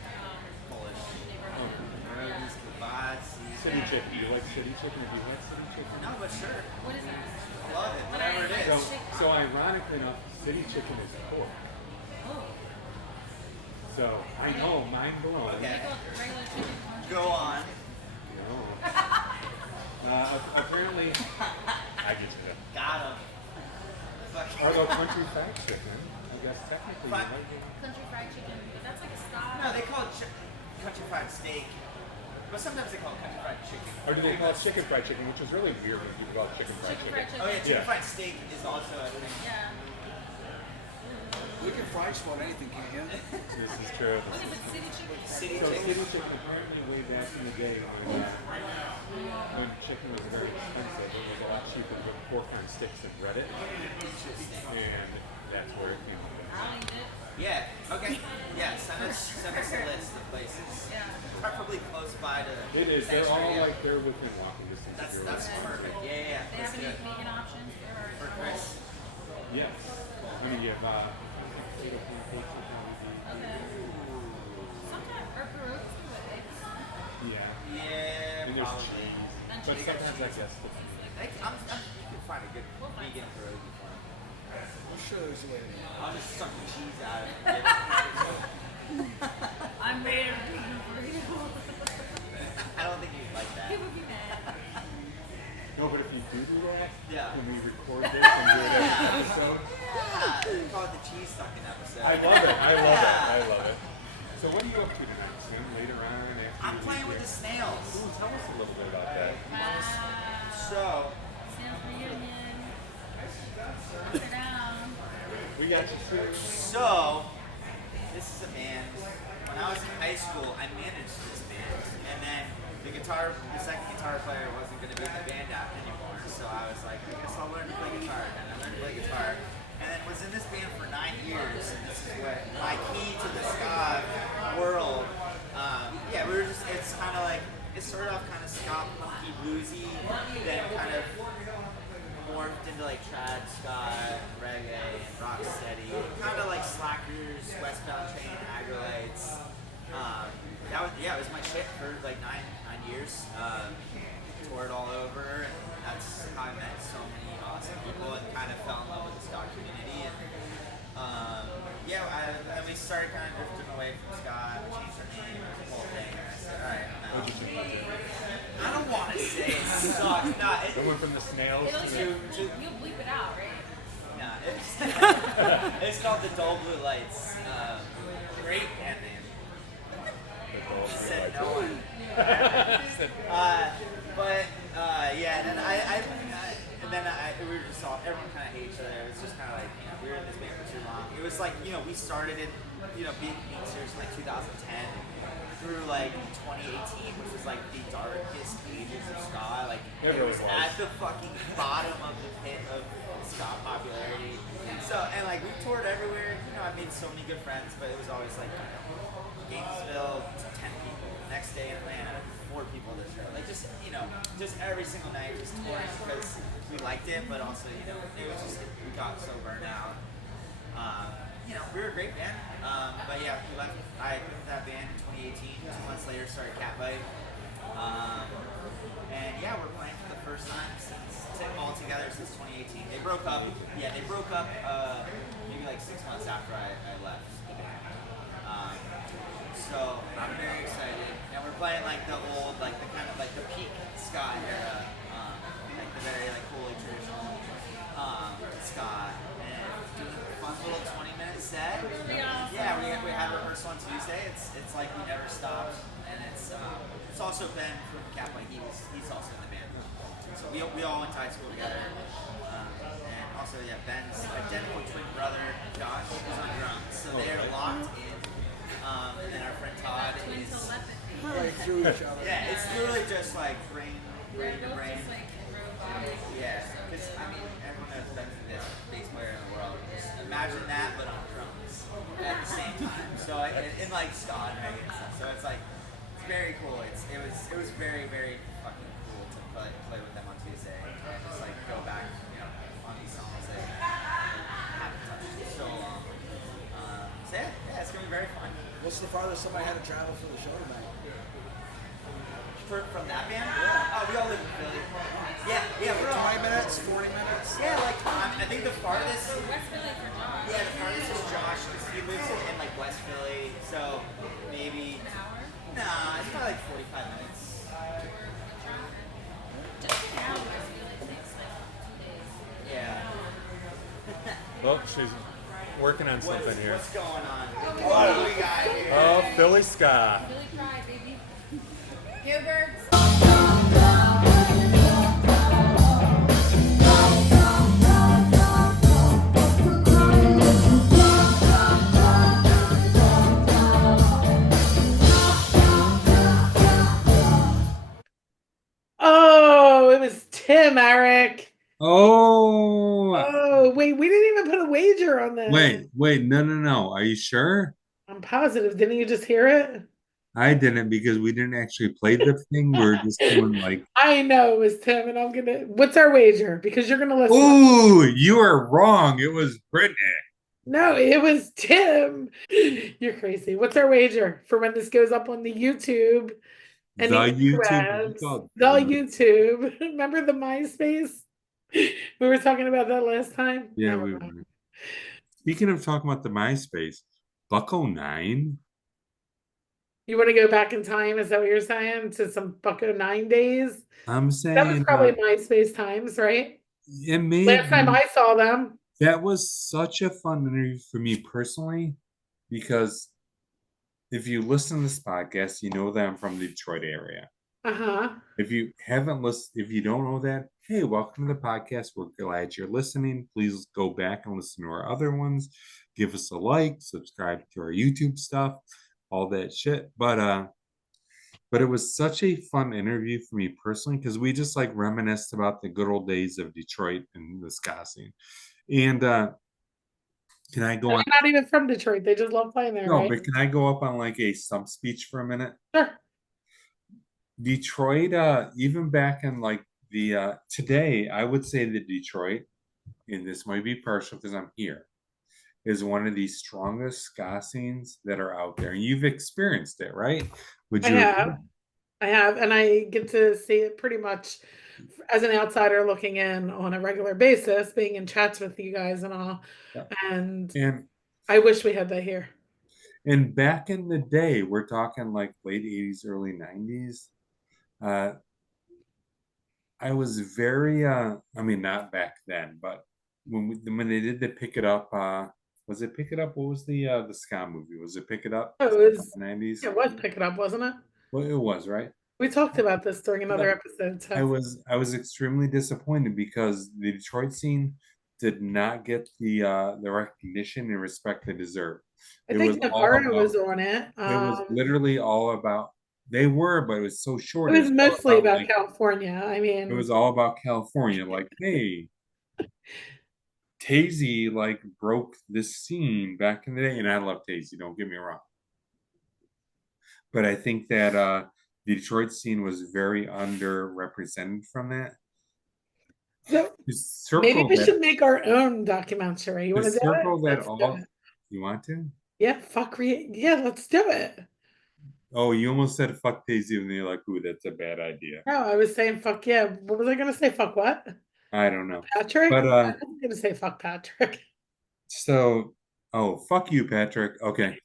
Polish. neighborhood. Rose, kibasi. City chicken. Do you like city chicken? Or do you like city chicken? No, but sure. What is that? I love it. Whatever it is. So ironically enough, city chicken is pork. Oh, So I know, mind blown. Okay. regular chicken. Go on. No. Apparently, I get you there. Got him. Although country fried chicken, I guess technically you Fried- might be. Country fried chicken, but that's like a style. No, they call it country fried steak, but sometimes they call it country fried chicken. Or do they call it chicken fried chicken, which is really weird when people call it chicken fried Chicken chicken. fried chicken. Oh yeah, chicken Yeah. fried steak is also a thing. Yeah. You can fry spawn anything, can't you? This is true. Okay, but city chicken. City So chicken. city chicken apparently way back in the day when chicken was very expensive, it was a lot cheaper to put pork on sticks and bread it. And that's where it came from. I'll eat it. Yeah. Okay. Yeah. Send us a list of places. Yeah. Preferably close by to. It is. They're next all area. like they're within walking distance. of your That's restaurant. perfect. Yeah. They have Let's do any it. vegan options? There are. For Chris. Yes. I mean, you have potato pancakes with Okay. Sometimes or pierogies with eggs. yeah. Yeah. And there's Probably. cheese. And But cheese. sometimes I guess the You can find a good vegan pierogi for him. I'm sure there's a way to do it. I'll just suck the cheese out of it. And I made a vegan burrito. I don't think you'd like that. He would be mad. No, but if you do that, Yeah. when we record this and do it Yeah. every episode, Yeah, they call it the cheese sucking episode. I love it. I love it. I love it. So what are you up to tonight, Sam? Later on, after I'm playing with the Snails. Ooh, tell us a little bit about that. So, Snails reunion. Put her down. We got you too. so this is a band. When I was in high school, I managed this band, and then the second guitar player wasn't going to be in the band anymore. So I was like, I guess I'll learn to play guitar. And I learned to play guitar, and then was in this band for 9 years. And this is what my key to the ska world. Yeah, we were just. It's kind of like it started off kind of ska punky bluesy, then kind of morphed into like trad ska, reggae, and rock steady, kind of like Slackers, Westbound Train, Agrolites. It was my shit for like nine years. Toured all over, and that's how I met so many awesome people and kind of fell in love with the ska community. And and we started kind of drifting away from ska. We changed our name, the whole thing. And I said, all right, I don't want to say it sucks. No, It went from the Snails You'll bleep it out, right? No, it's called the Dull Blue Lights. Great band name. Said no one. We were just all, everyone kind of hated each other. It was just kind of like, we were in this band for too long. It was like, we started in, being serious in like 2010 through like 2018, which was like the darkest ages of ska. Like, it was at the fucking bottom of the pit of ska popularity. So, and like, we toured everywhere. I made so many good friends, but it was always like, Gainesville, 10 people. Next day in Atlanta, 4 people this show. Like, just every single night, just touring because we liked it, but also, it was just, we got so burnt out. We were a great band. But yeah, I quit that band in 2018. 2 months later, started Catbite. We're playing for the first time all together since 2018. They broke up. Yeah, they broke up maybe like 6 months after I left the band. So I'm very excited, and we're playing like the old, like the kind of like the peak ska era, like the very like holy traditional ska, and doing a fun little 20-minute set. Yeah, we had rehearsal on Tuesday. It's like we never stopped, and it's also Ben from Catbite. He's also in the band, so we all went to high school together. And also, Ben's identical twin brother Josh is on drums, so they're locked in. And then our friend Todd is Right through each other. yeah, it's literally just like brain to brain. Like robotic. Yeah, because everyone knows Ben's the best bass player in the world. Just imagine that, but on drums at the same time. So in like ska and reggae and stuff. So it's like it's very cool. It was very very fucking cool to play with them on Tuesday and just like go back on these songs that haven't touched in so long. It's gonna be very fun. What's the farthest somebody had to travel for the show tonight? From that band? Yeah. We all live in Philly. Yeah, we're all 20 minutes, 40 minutes? Yeah, like I think the farthest. West Philly for Josh. Yeah, the farthest is Josh because he lives in like West Philly, so maybe. An hour. Nah, it's probably like 45 minutes. Just to get out of West Philly takes like 2 days. Yeah. Well, she's working on something here. What's going on? What do we got here? Oh, Philly ska. Philly pride, baby. Gilbert's. Oh, it was Tim, Eric. Oh, Oh, wait, we didn't even put a wager on this. wait, no. Are you sure? I'm positive. Didn't you just hear it? I didn't because we didn't actually play the thing. We're just doing like, I know it was Tim, and what's our wager? Because you're gonna listen. ooh, you are wrong. It was Brittany. No, it was Tim. You're crazy. What's our wager for when this goes up on the YouTube? And The the YouTube. interwebs? The YouTube. Remember the MySpace? We were talking about that last time. Yeah, Never we were. mind. Speaking of talking about the MySpace, Buck09. You want to go back in time? Is that what you're saying? To some Bucko 9 days? I'm That was saying probably MySpace times, right? it made Last time I saw them. that was such a fun interview for me personally because if you listen to this podcast, you know that I'm from the Detroit area. Uh-huh. If you haven't listened, if you don't know that, hey, welcome to the podcast. We're glad you're listening. Please go back and listen to our other ones. Give us a like, subscribe to our YouTube stuff, all that shit. But it was such a fun interview for me personally because we just like reminisced about the good old days of Detroit and the ska scene. And can I go They're on? not even from Detroit. They just love playing there, No, right? but can I go up on like a stump speech for a minute? Sure. Detroit, even back in like the today, I would say that Detroit, and this might be partial because I'm here, is one of the strongest ska scenes that are out there. And you've experienced it, right? Would I you have. agree? I have, and I get to see it pretty much as an outsider looking in on a regular basis, being in chats with you guys and all. Yeah. And And I wish we had that here. and back in the day, we're talking like late 80s, early 90s. I was very I mean not back then, but when they did the Pick It Up, was it Pick It Up? What was the ska movie? Was it Pick It Up? Oh, it was 90s? it was Pick It Up, wasn't it? Well, it was, right? We talked about this during another Yeah. episode. I So was extremely disappointed because the Detroit scene did not get the recognition and respect they deserve. I It was think all Navarro about was on it. it was literally all about they were, but it was so short. It It was was all mostly about about like California. I it mean, was all about California. Like, hey, Tazy like broke this scene back in the day, and I love Tazy. Don't get me wrong, but I think that the Detroit scene was very underrepresented from that. so The maybe circle we that should make our own documentary. You the want to do it? circle that Let's do all it. you want to. Yeah, yeah, let's do it. Oh, you almost said fuck Tazy, and you're like, ooh, that's a bad idea. No, I was saying fuck yeah. What was I gonna say? Fuck what? I don't know, Patrick? but I was gonna say fuck Patrick. so oh fuck you, Patrick. Okay,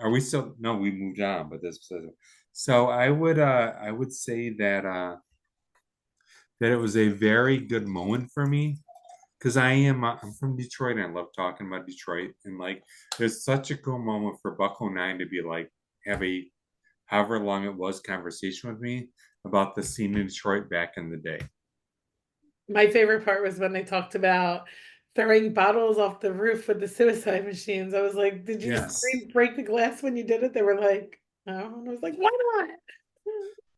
are we still? No, we moved on, but this so I would say that that it was a very good moment for me because I'm from Detroit and I love talking about Detroit and like it's such a cool moment for Bucko 9 to be like have a however long it was conversation with me about the scene in Detroit back in the day. My favorite part was when they talked about throwing bottles off the roof with the suicide machines. I was like, did you Yes. scream break the glass when you did it? They were like, no. And I was like, why not?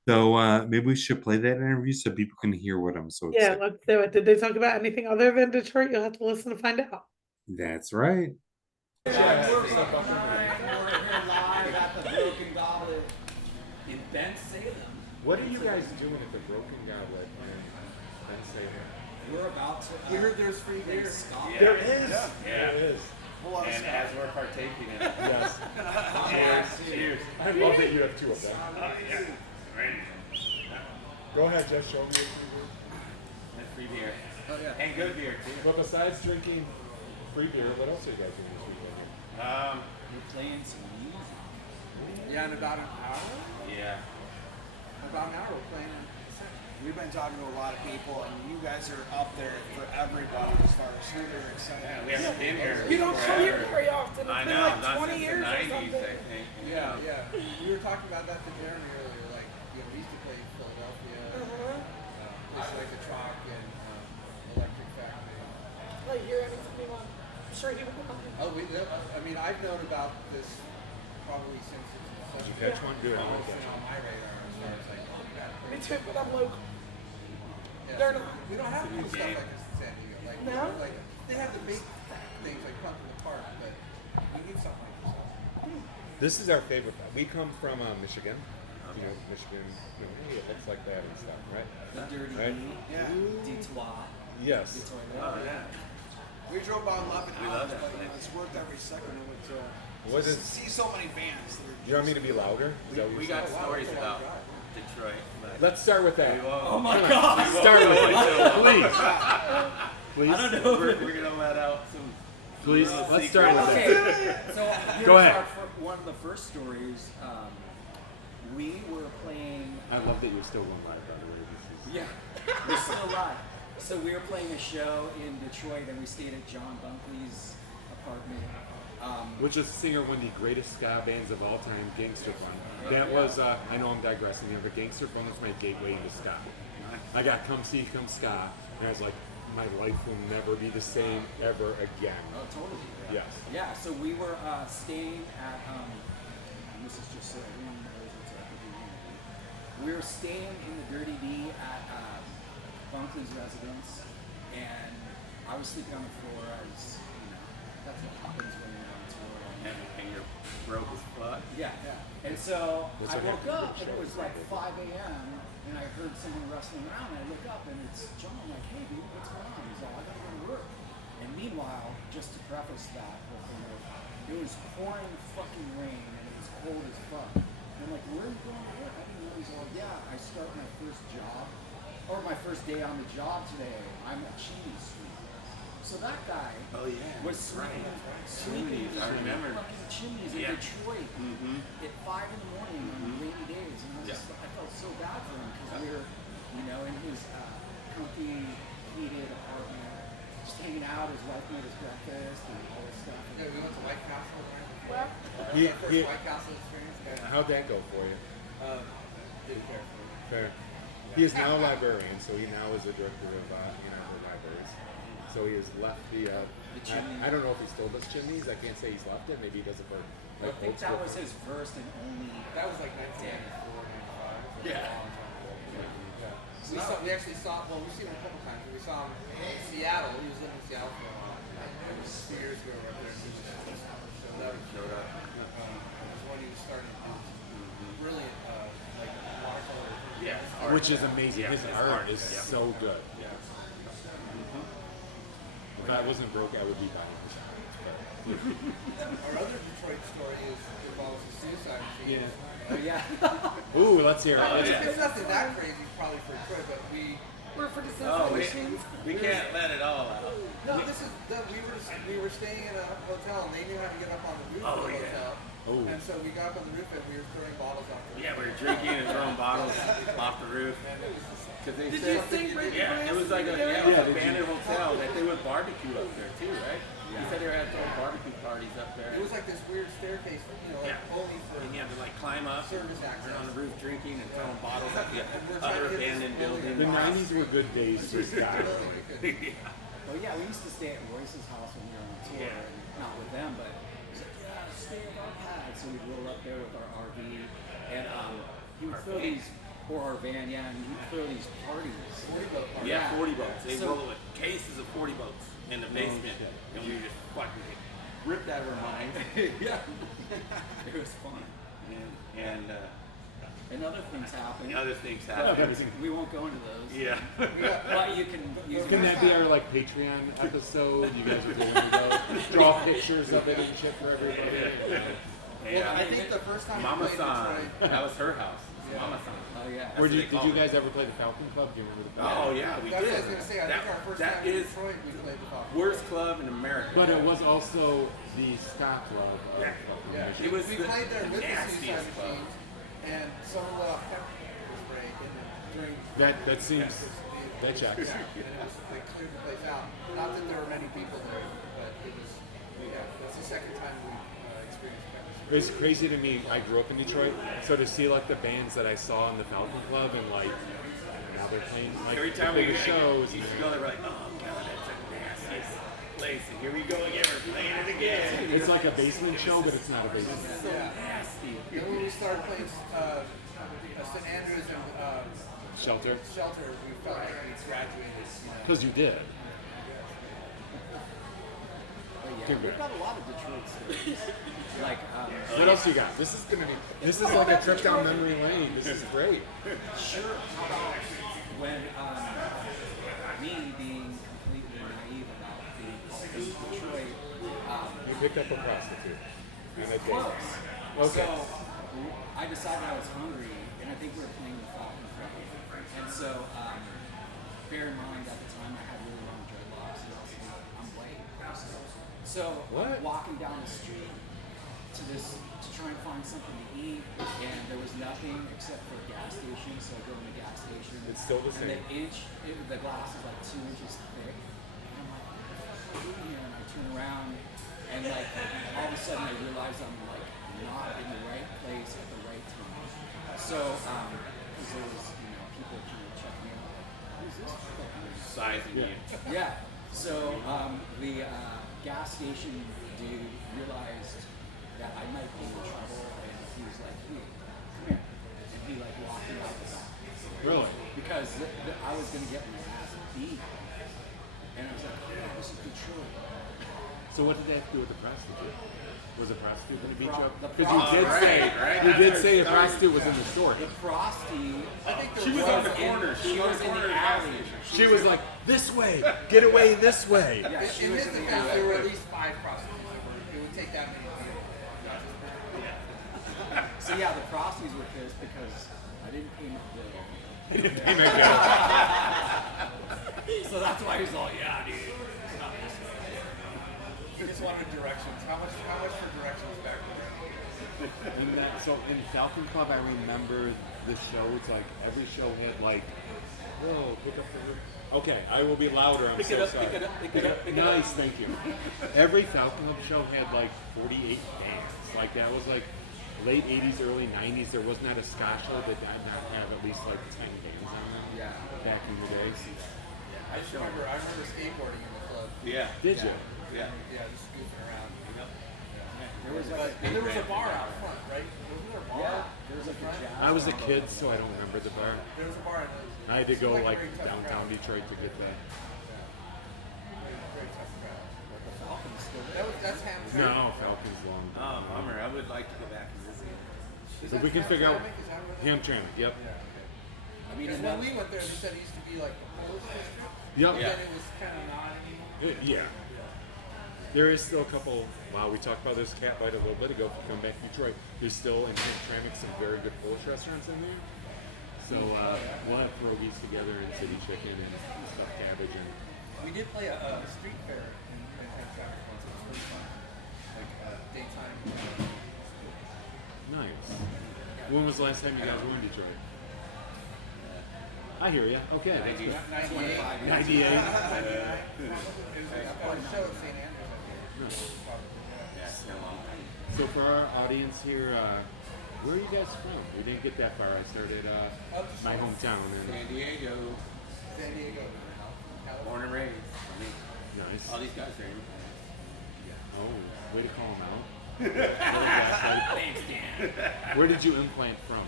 So maybe we should play that interview so people can hear what I'm so Yeah, excited. let's do it. Did they talk about anything other than Detroit? You'll have to listen to find out. That's right. We're live at the Broken Goblet in Bensalem. What are you guys doing at the Broken Goblet in Bensalem? We're about to. We heard there's free beer. There is. Yeah. There is. Whole lot of And stuff. as we're partaking in it, Yes. cheers. I love that you have two of them. Go ahead, Jeff. Show me. And free beer. Oh, yeah. And good beer, too. But besides drinking free beer, what else are you guys doing this weekend? We're playing some music. Yeah, in about an hour. Yeah. About an hour we're playing. We've been talking to a lot of people, and you guys are up there for everybody as far as who they're excited. Yeah, we haven't been here. You don't come here forever. very often. It's I been know, like not 20 since years the or 90s, something. I think. Yeah, yeah. We were talking about that to Jeremy earlier. Like, you know, we used to play in Philadelphia, places like the Chalk and Electric Factory. Like, hear anything you want. I'm sure he would come. Oh, I mean, I've known about this probably since it's such a Catch one good. almost been on my radar as far as like, oh, you got Me too, but I'm local. Yeah, They're so not. we don't have cool stuff like this in San Diego. Like, No? you know, like they have the big things like Punk in the Park, but we need something like this. This is our favorite. We come from Michigan. You know, Michigan. You know, hey, it looks like that and stuff, right? The Dirty Right? Yeah. Detroit. Yes. Oh, yeah. We drove by 11 We love hours, that but you know, place. it's worth every second of it to What is? see so many bands. That are You want me to be louder? Is that what We you're got saying? stories about Detroit. But Let's start with that. oh my God. Start with that, please. Please. I don't know. We're gonna let out some. Please. Let's start with Okay, that. so here's Go ahead. one of the first stories. We were playing. I love that you're still going live, by the way. This is... Yeah, we're still alive. So we were playing a show in Detroit, and we stayed at John Bunkley's apartment. Which is singer of one of the greatest ska bands of all time, Gangster Fun. That was, I know I'm digressing here, but Gangster Fun was my gateway into ska. I got Come See, Come Ska, and I was like, my life will never be the same ever again. Oh, totally. Yes. Yeah, so we were staying at, and this is just so everyone knows what's up with you. We were staying in the Dirty D at Bunklin's residence, and I was sleeping on the floor. I was, that's what happens when you're on tour. And you're broke as fuck. Yeah. And so I woke up, and it was like 5 a.m., and I heard someone rustling around, and I look up, and it's John. I'm like, hey, dude, what's going on? He's like, I gotta go to work. And meanwhile, just to preface that whole thing, it was pouring fucking rain, and it was cold as fuck. And I'm like, where are you going to work? I didn't know. He's like, yeah, I start my first job, or my first day on the job today. I'm a chimney sweeper. So that guy was sweeping Chimneys, I remember. fucking chimneys in Detroit at 5 in the morning on rainy days. And I was just, I felt so bad for him because we were, in his comfy, heated apartment, just hanging out. His wife made his breakfast and all this stuff. Yeah, we went to White Castle. Well, first White Castle experience. How'd that go for you? Didn't care for it. Fair. He is now a librarian, so he now is a director of United Libraries. So he has left the chimney. I don't know if he still does chimneys. I can't say he's left it. Maybe he does it for. I think that was his first and only. That was like 1994, 95. Yeah. We actually saw. Well, we've seen him a couple times. We saw him in Seattle. He was living in Seattle for a while. It was 2 years ago, right there. He showed up. It was when he was starting to do brilliant, like watercolor. Which is amazing. His art is so good. Yeah. If I wasn't broke, I would be buying his art. Our other Detroit story involves a suicide machine. Oh yeah. Ooh, let's hear it. It's nothing that crazy, probably for Detroit, but We're for the suicide machines. We can't let it all out. No, we were staying in a hotel and they knew how to get up on the roof of the hotel. Oh. And so we got up on the roof and we were throwing bottles off the roof. Yeah, we were drinking and throwing bottles off the roof. Cause they Did said, you sing Break the it was like a abandoned hotel that they would barbecue up there too, right? He said they had throwing barbecue parties up there. It was like this weird staircase, only for And you had to like climb up, service and access. on the roof drinking and throwing bottles at the other abandoned buildings. The '90s were good days for ska. Well, yeah, we used to stay at Royce's house when we were on tour, and not with them, but he's like, yeah, stay with our pad. So we'd roll up there with our RV, and he would throw these, or our van, and he'd throw these parties. 40 boat parties. Yeah, 40 boats. They So- roll with cases of 40 boats in the basement, and we just fucking ripped out of our minds. Yeah. It was fun. And other things happen. other things happen. We won't go into those. Yeah. But you can use Can that be our Patreon episode? You guys are doing draw pictures of it and shit for everybody. Well, I think the first time Mama we played San. Detroit, That was her house. Mama San. Oh yeah. Did you guys ever play the Falcon Club? Do you remember the Falcon Oh Club? yeah, we that's did. what I was going to say. I think our first that time in is Detroit, we played the Falcon. worst club in America. But it was also the ska club of Yeah. fucking Yeah, Michigan. It was we the played there with the nastiest suicide club. machines, and someone let off pepper spray during. That seems that checks. Yeah, and it was like cleared the place out. Not that there were many people there, but it was. Yeah, that's the second time we experienced pepper spray. It's crazy to me. I grew up in Detroit, so to see the bands that I saw in the Falcon Club and now they're playing Every time the we bigger shows. used to go there, we're like, oh god, that's a nasty place. And here we go again. We're playing it again. It's like a basement show, but it's not a basement. So nasty. Then when we started playing St. Andrews and Shelter, Shelter, we felt like we graduated. because you did. Yeah, we've got a lot of Detroit stories. What else you got? This is like a trip down memory lane. This is great. Sure. How about when me being completely naive about the Detroit? You picked up a prostitute. And a date. Close. Okay. So I decided I was hungry, and I think we were playing the Falcon Club. And so, bear in mind at the time I had really long dreadlocks, and also I'm white. So I'm walking down the street to try and find something to eat, and there was nothing except for a gas station. So I go in the gas station. It's still the same. And the glass is like 2 inches thick. And I'm like, what the fuck is in here? And I turn around, And like all of a sudden I realize I'm like not in the right place at the right time. So because there was people kind of checking out like, who's this fucking Sizing you. yeah. So the gas station dude realized that I might be in trouble, and he was like, "Hey, come here," and he like walked me out the back. Really? Because I was gonna get my ass beat, and I was like, "Oh, this is control." So what did that have to do with the prostitute? Was a prostitute going to beat you up? The Because you did prostitute. say you did say a prostitute was in the store. The prostitute. I think She was on the corner. She was in the alley. She was like, "This way, get away this way." Yeah, she In was his in the defense, alley. there were at least 5 prostitutes. It would take that many people. So yeah, the prostitutes were pissed because I didn't pay my bill. So that's why he's all, yeah, dude. It's not this way. He just wanted directions. How much for directions back then? So in Falcon Club, I remember the shows. Like every show had like, "Whoa, pick up the." Okay, I will be louder. I'm Pick so it up, sorry. pick it up, pick it up, pick it up. Nice, thank you. Every Falcon Club show had like 48 bands. Like that was like late 80s, early 90s. There was not a ska show that did not have at least like 10 bands on it. Yeah. Back in the days. I just remember skateboarding in the club. Yeah. Did you? Yeah. Yeah, just goofing around. There was And there was a bar out front, right? Wasn't there a bar? Yeah, there was like a jazz. I was a kid, so I don't remember the bar. There was a bar. I had to go Seemed like a very tough downtown crowd. Detroit to get that. Very tough crowd. The Falcons still. That's Hampshire. No, Falcons long. Oh, bummer. I would like to go back and visit. Is So that we can figure out Hamtramck? Is that what it is? Hamtramck. Yep. I mean, Because and when then we went there, they said it used to be like the Polish district. Yep. But then it was kind of not anymore. Yeah. There is still a couple. Wow, we talked about this Catbite a little bit ago. If you come back to Detroit, there's still in Hamtramck some very good Polish restaurants in there. So we'll have pierogies together and city chicken and stuffed cabbage and. We did play a street fair in Hamtramck once. It was really fun. Like daytime. Nice. When was the last time you guys were in Detroit? I hear you. Okay. that's good. 98. 98. It was a show at St. Andrews. Yeah, it's been a long time. So for our audience here, where are you guys from? We didn't get that far. I started my hometown San and Diego, San Diego. born and raised. I mean, nice. all these guys are in. Oh, way to call them out. Thanks, Dan. Where did you implant from?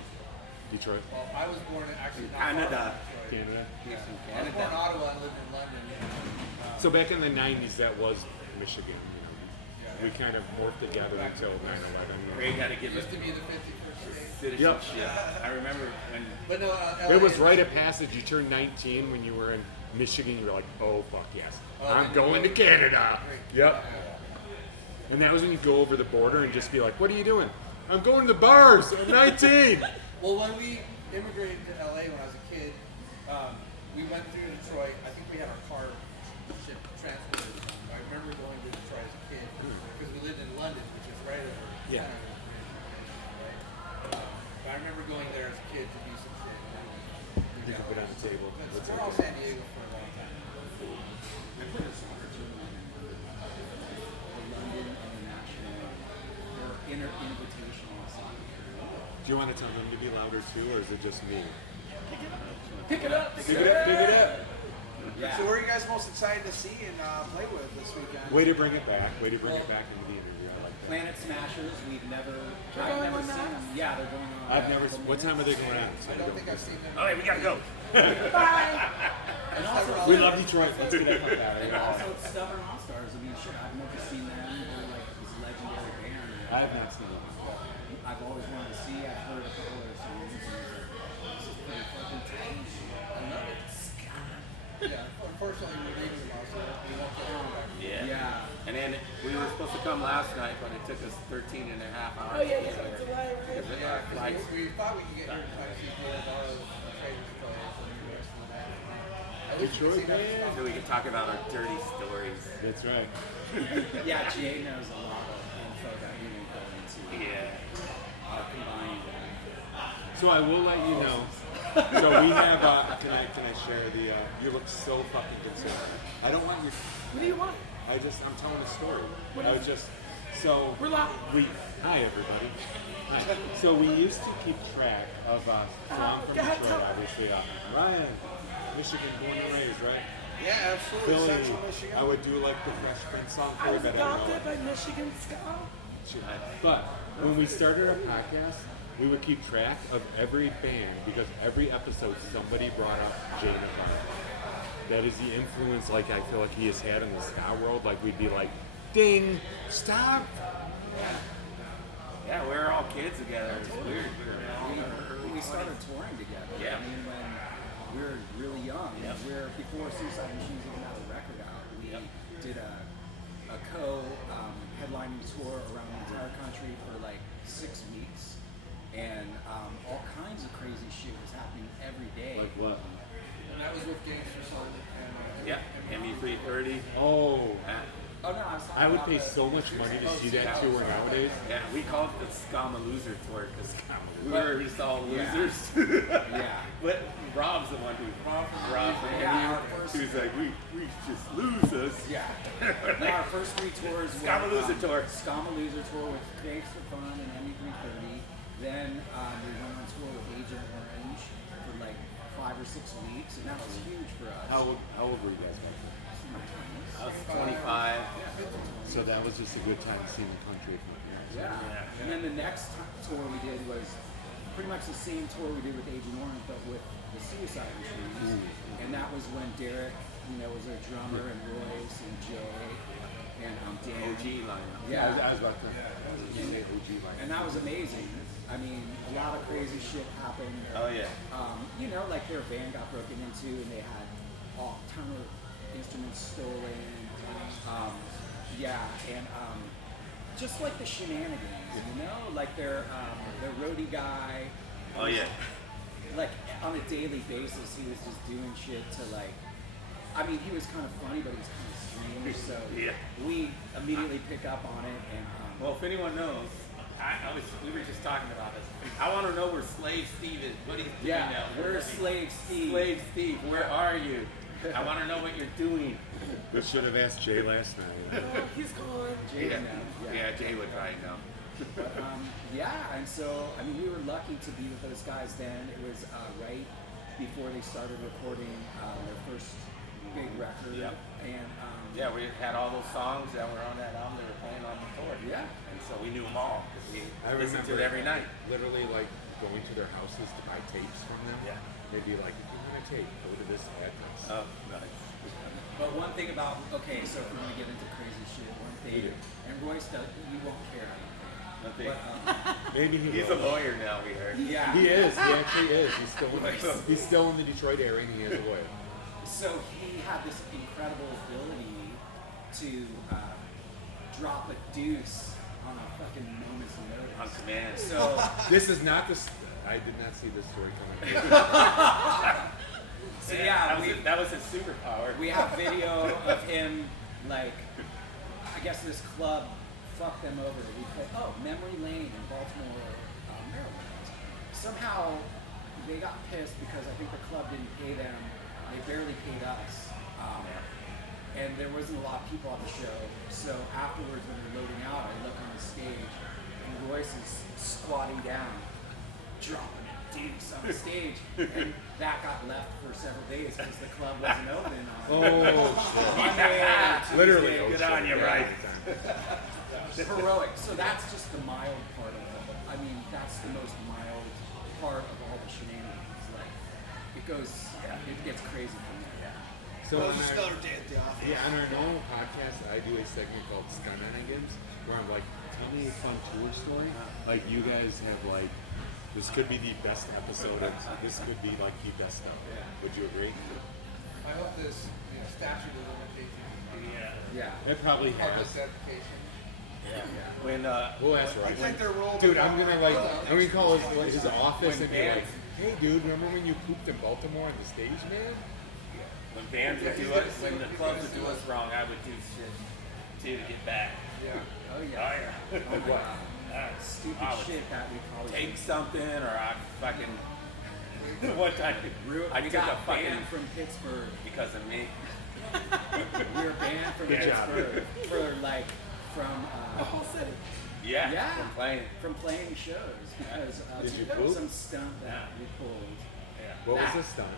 Detroit. Well, I was born in actually not Canada. far from Detroit. Canada. He's from I was born in Canada. Ottawa and lived in London. So back in the 90s, that was Michigan. We kind of morphed together until 9/11. Ray had to It give used us to be the 51st state. citizenship. I remember when But no, LA It was rite of passage. You turned 19 when you were in Michigan. You were like, oh, fuck yes. I'm going to Canada. Yep. And that was when you go over the border and just be like, what are you doing? I'm going to the bars. I'm 19. Well, when we immigrated to LA when I was a kid, we went through Detroit. I think we had our car transported. I remember going to Detroit as a kid because we lived in London, which is right over. Yeah. But I remember going there as a kid to do some shit. You can put it on the table. It's It's all okay. San Diego for a long time. The London International or Invitational Soccer. Do you want to tell them to be louder too, or is it just me? Pick it up! Pick it up. Pick it up. Yeah. So, who are you guys most excited to see and play with this weekend? Way to bring it back. Way to bring it back into the interview. I like that. Planet Smashers. I've never going on seen now? them. Yeah, they're going on. I've never. What time are they going on? I don't think I've seen them. all right, we gotta go. And also, We love Detroit. Let's get that fuck out of and here. also Stubborn All Stars. I mean, shit, I've never seen them. They're like this legendary band. I have not seen them. I've always wanted to see. I've heard a couple of their songs. And it's like, this is pretty fucking tight. I love it. Yeah, unfortunately, we leaving tomorrow, so we won't get home back. Yeah. Yeah. And then we were supposed to come last night, but it took us 13 and a half hours. Oh, yeah, to you get have there. to lie, right? Because Yeah, our 'cause flights. we thought we could get here in time to see borrow Traders players and the rest of the night. At least we Detroit can see that band. stuff. So we can talk about our dirty stories. That's right. Yeah, Jay knows a lot of info that we didn't go into. Yeah. Our combined. So I will let you know. So we have. Can I share the? You look so fucking concerned. I don't want your. What do you want? I I'm telling a story. I was just so We're live. Hi everybody. Hi. So we used to keep track of. So I'm from Go ahead, Detroit, tell- obviously. Ryan, Michigan, born and raised, right? Yeah, absolutely. Philly. Central Michigan. I would do like the Fresh Prince song for I you, was but I don't know adopted it. by Michigan Ska. But when we started our podcast, we would keep track of every band because every episode somebody brought up Jay Navarro. That is the influence, like I feel like he has had in the ska world. Like we'd be like, "Ding, stop!" Yeah, we were all kids together. It's weird. We started touring together. Yeah. I mean, when we were really young, Yep. before Suicide Machines even had a record out, we did a headlining tour around the entire country for like 6 weeks, and all kinds of crazy shit was happening every day. Like what? And that was with Gangster Son and Yeah, ME330. Oh, Oh no, I was talking I would about pay the- so much money to see that tour nowadays. Yeah, we called it the Scama Loser Tour because we were just all Yeah. losers. Yeah. But Rob's the one who. Rob, Yeah, our first- he was like, we just losers. Yeah. No, our first 3 tours were Scamaloza tour. Scamaloza tour with Gangster Fun and ME330. Then we went on tour with Agent Orange for like 5 or 6 weeks, and that was huge for us. How old were you guys back then? I was 25. So that was just a good time seeing the country with my parents. Yeah. And then the next tour we did was pretty much the same tour we did with Agent Orange, but with the Suicide Machines. And that was when Derek, was our drummer, and Royce, and Jay, and Dan. OG line. Yeah. I was about to say OG like. And that was amazing. I mean, a lot of crazy shit happened. Oh yeah. Like their van got broken into, and they had a ton of instruments stolen. And just like the shenanigans, like their roadie guy. Oh yeah. Like on a daily basis, he was just doing shit to like. I mean, he was kind of funny, but he was kind of strange. So Yeah. we immediately pick up on it, and Well, if anyone knows, we were just talking about this. I want to know where Slave Steve is. What he's doing now. where's Slave Steve? Slave Steve, where are you? I want to know what you're doing. We should have asked Jay last night. Oh, he's gone. Jay Yeah. now. Yeah, Jay would probably know. And so, I mean, we were lucky to be with those guys then. It was right before they started recording their first big record. Yep. And Yeah, we had all those songs that were on that album they were playing on the tour. Yeah. And so we knew them all because we I listened to remember it every night. Literally, like going to their houses to buy tapes from them. Yeah. They'd be like, "If you want a tape, go to this address." Oh, nice. but one thing about, so if we're going to get into crazy shit, one thing, and Royce, you won't care, I don't think. Nothing. But, Maybe He's a lawyer now, we heard. yeah. He is. He actually is. He's still in the Detroit area, and he is a lawyer. So he had this incredible ability to drop a deuce on a fucking moment's notice. On command. So This is not the. I did not see this story coming. So yeah, that was his superpower. we have video of him, like, I guess this club fucked them over. We played, Memory Lane in Baltimore, Maryland. Somehow they got pissed because I think the club didn't pay them. They barely paid us. And there wasn't a lot of people at the show. So afterwards, when we were loading out, I look on the stage, and Royce is squatting down, dropping a deuce on the stage, and that got left for several days because the club wasn't open on Monday or Tuesday. Literally. Good on you, right? Heroic. So that's just the mild part of it. I mean, that's the most mild part of all the shenanigans. Like, it gets crazy from there. So on just our, another day at the office. yeah, on our normal podcast, I do a segment called Shenanigans, where I'm like, tell me a fun tour story. Like you guys have like, this could be the best episode. This could be like the best stuff. Would you agree? I hope this statute of limitations. Yeah. It probably Public has. certification. When We'll ask I Ryan. think they're rolled. Dude, I'm gonna call his office When and be like, bands- hey dude, remember when you pooped in Baltimore on the stage, man? When bands would do us, when the clubs would do us wrong, I would do shit too to get back. Yeah. Oh Oh yeah. yeah. Like what? Stupid I would shit that we probably take something, or I fucking one time I we took got a fucking banned from Pittsburgh because of me. We were banned from Pittsburgh for like from The whole city. Yeah. From playing. from playing shows because Did you there was poop? some stunt that we pulled. What was the stunt?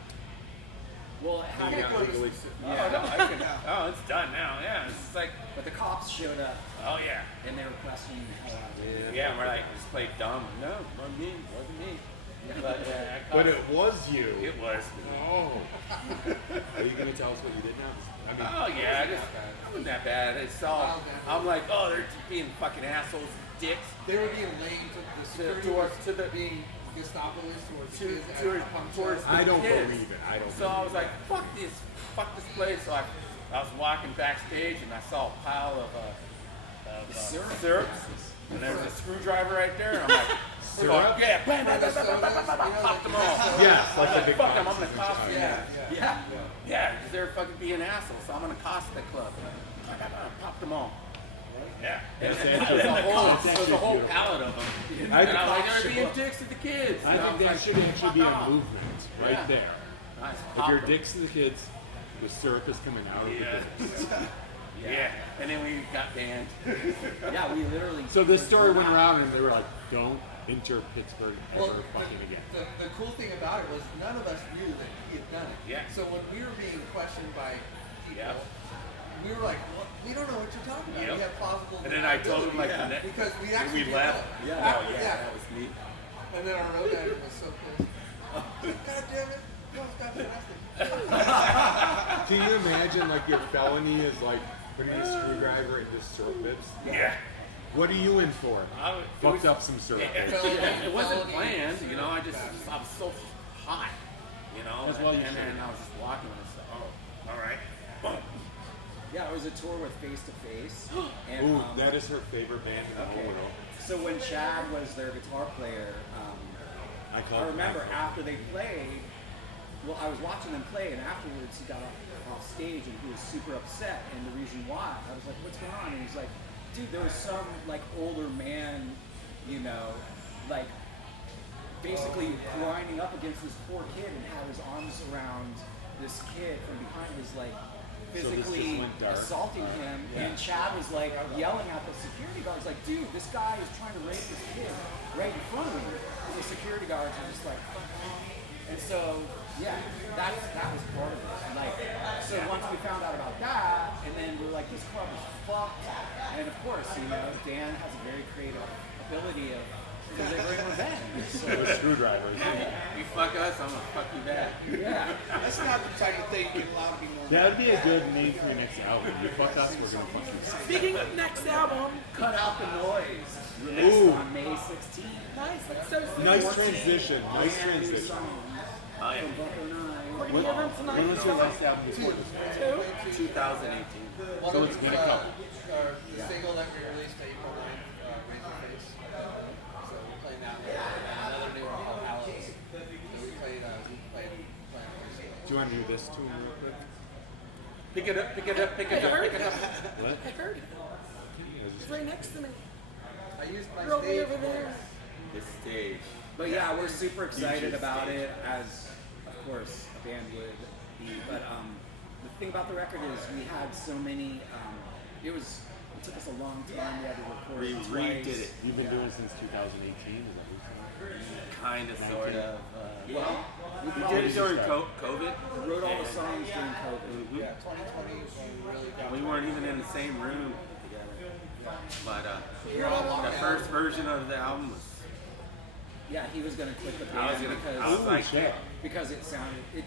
Well, it had Yeah. to Legally- Yeah. Oh, no, I can. Oh, it's done now. Yeah, it's like, But the cops showed up oh yeah. and they were questioning the hell out of it. Yeah, we're like, just played dumb. No, wasn't me. Wasn't me. But But it was you. it was. Oh. Are you going to tell us what you did now? I mean, Oh yeah, it wasn't that bad. It's all. I'm like, oh, they're just being fucking assholes, dicks. They were being lame to the security towards- to the- being Gestapoist towards To- kids towards- at punk towards shows. I don't kids. believe it. I don't So I was like, fuck this place. So I was walking backstage and I saw a pile of syrups. And there's a screwdriver right there. And I'm like, fuck yeah, bam, bam, bam, bam, bam, bam, bam, bam, popped them all. Yes, like I'm the like, big fuck them, I'm boxes gonna and cost shit. them. Yeah, because they're fucking being assholes. So I'm gonna cost the club. Pop them all. Yeah. And there's a whole pallet of them. I And I'm like, think- they're being dicks to the kids. I And think was that like, should actually be a fuck off. movement right Yeah. there. Nice. If Pop you're them. dicks to the kids, the syrup is coming out of Yeah. the business. Yeah. And then we got banned. Yeah, we literally. So this story went around and they were like, don't enter Pittsburgh ever Well, fucking again. the cool thing about it was none of us knew that he had done it. Yeah. So when we were being questioned by people, Yeah. we were like, well, we don't know what you're talking about. Yep. We have plausible And then I told him like deniability. the next because we when actually we did left. that. Yeah. Oh yeah, that was neat. And then our road manager was so pissed. God damn it! You almost got arrested. Can you imagine like your felony is like putting a screwdriver into syrup bibs? Yeah. What are you in for? It Fucked was- up some syrup bibs. It wasn't planned, you know. I was so hot, you know. As well you and should. then I was just walking and I said, oh, all right. Boom. Yeah, it was a tour with Face to Face. And, Ooh, that is her favorite band in the whole world. So when Chad was their guitar player, I remember after they played, well, I was watching them play, and afterwards he got off stage and he was super upset. And the reason why, I was like, "What's going on?" And he's like, "Dude, there was some like older man, you know, like basically grinding up against this poor kid and had his arms around this kid from behind, was like physically went dark. assaulting him." And Chad was like yelling at the security guards, like, "Dude, this guy is trying to rape this kid right in front of me." And the security guards were just like, and so yeah, that was part of it. Like, so once we found out about that, and then we were like, this club is fucked. And of course, you know, Dan has a very creative ability of delivering revenge. So, With screwdrivers. You fuck us, I'm gonna fuck you back. yeah. That's not the type of thing you're allowed to be more. That would be a good name for your next album. You fuck us, we're gonna fuck you. Speaking of next album, Cut Out the Noise. Released Ooh. on May 16th. nice, that's so sick. Nice transition. Nice Brand new transition. songs Oh yeah. from Bunker 9. We're gonna hear them tonight. When was your last album before this? Two. 2018. So it's been a couple. The single that we released April 9th, Razor Face. So we're playing that one. And another new one called Hallows. So we played Do you want to do this tune real quick? Pick it up, pick it up, pick it up, pick it up. What? I heard it. It's right next to me. I used my You're all the way stage over there. This stage. But yeah, we're super excited DJ about stage. it, as of course a band would be. But the thing about the record is we had so many. It took us a long time. We had to record We it twice. redid it. You've been doing it since 2018, is that what you're saying? Kind of, sort of. Well, We did it during COVID. We wrote all the songs during COVID. Mhm. Yeah, 2020 is when we really got We weren't even in the same room together. But We're all locked the down. first version of the album was. Yeah, he was gonna quit the I was band gonna. I was like, because it sounded it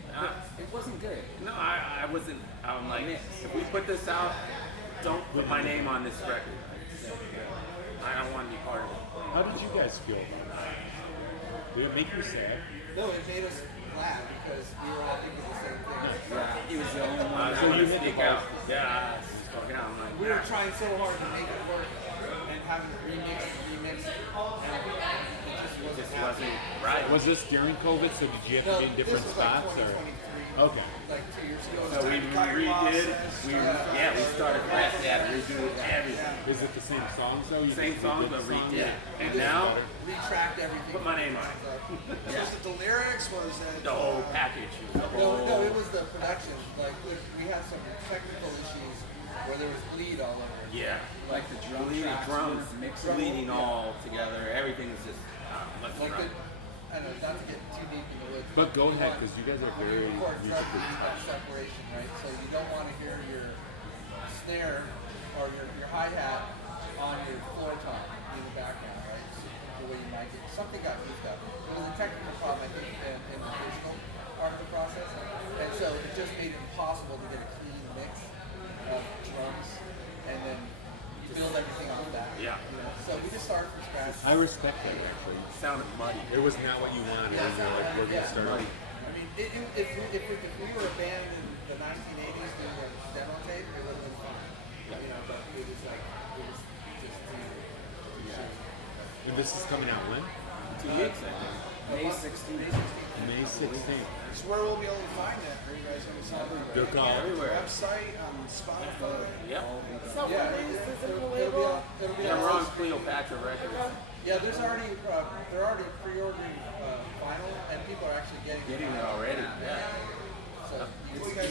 wasn't good. no, I wasn't. I'm like, Mixed. if we put this out, don't put my name on this record. I don't want to be part of it. How did you guys feel about that? Did it make you sad? No, it made us glad because we were all thinking the same thing. Yeah, he was the only one. I So want you to hit the sneak out. Yeah, I stuck out. I'm like, We were trying so hard to make it work and having it remixed, and it just wasn't this happening. wasn't right. Was this during COVID, so did you have to be in different this was like spots? Or? 2023. Okay. like 2 years ago. So we redid. We started fresh. Yeah, redo everything. Is it the same songs though? You Same did song, the but song? redid. And We just now retracked everything. put my name on it. Yeah. Was it the lyrics? Was it The whole package. The whole. No, it was the production. Like we had some technical issues where there was bleed all over. Yeah. Like the drum Bleeding tracks drums, were mixed bleeding all together. Everything is just much Like drum. I know, not to get too deep in the woods. But go ahead, because you guys are very musically that separation, right? So you don't want to hear your snare or your hi-hat on your floor tom in the background, right? So the way you might get something got goofed up. It was a technical problem, I think, in the original part of the process, and so it just made it impossible to get a clean mix of drums and then build everything off that. Yeah. You know? So we just started from scratch. I respect that actually. It sounded muddy. It was not what you wanted. It was like we're gonna start. I mean, if we were a band in the 1980s doing a demo tape, it would have been fun. You know, but it was like, it was just And this is coming out when? 2 weeks, I think. May 16th. May 16th. So where will we be able to find that? Are you guys going to sell it? Good call. Everywhere. Website, on Spotify? Yep. Self-release, is it a It'll label? be Yeah, on we're on Cleopatra Records. Yeah, they're already pre-ordering vinyl, and people are actually getting it already. Yeah. So You guys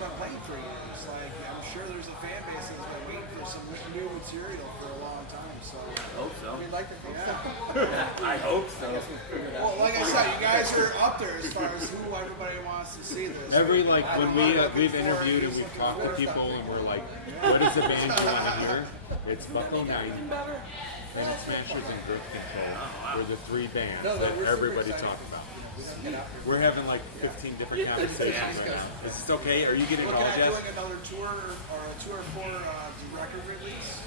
been playing for years. Like, I'm sure there's a fan base that's been waiting for some new material for a long time. So Hope so. we'd like to think so. I hope so. Well, like I said, you guys are up there as far as who everybody wants to see this. Every like when we've interviewed and we've talked to people and we're like, what is the band you want to hear? It's Buckle 9 and Smashers and Birth Control. We're the three bands No, that we're super everybody excited. talks about. We're having like 15 different conversations right now. Is this okay? Are you getting Looking called, at Jeff? doing another tour or a tour for the record release?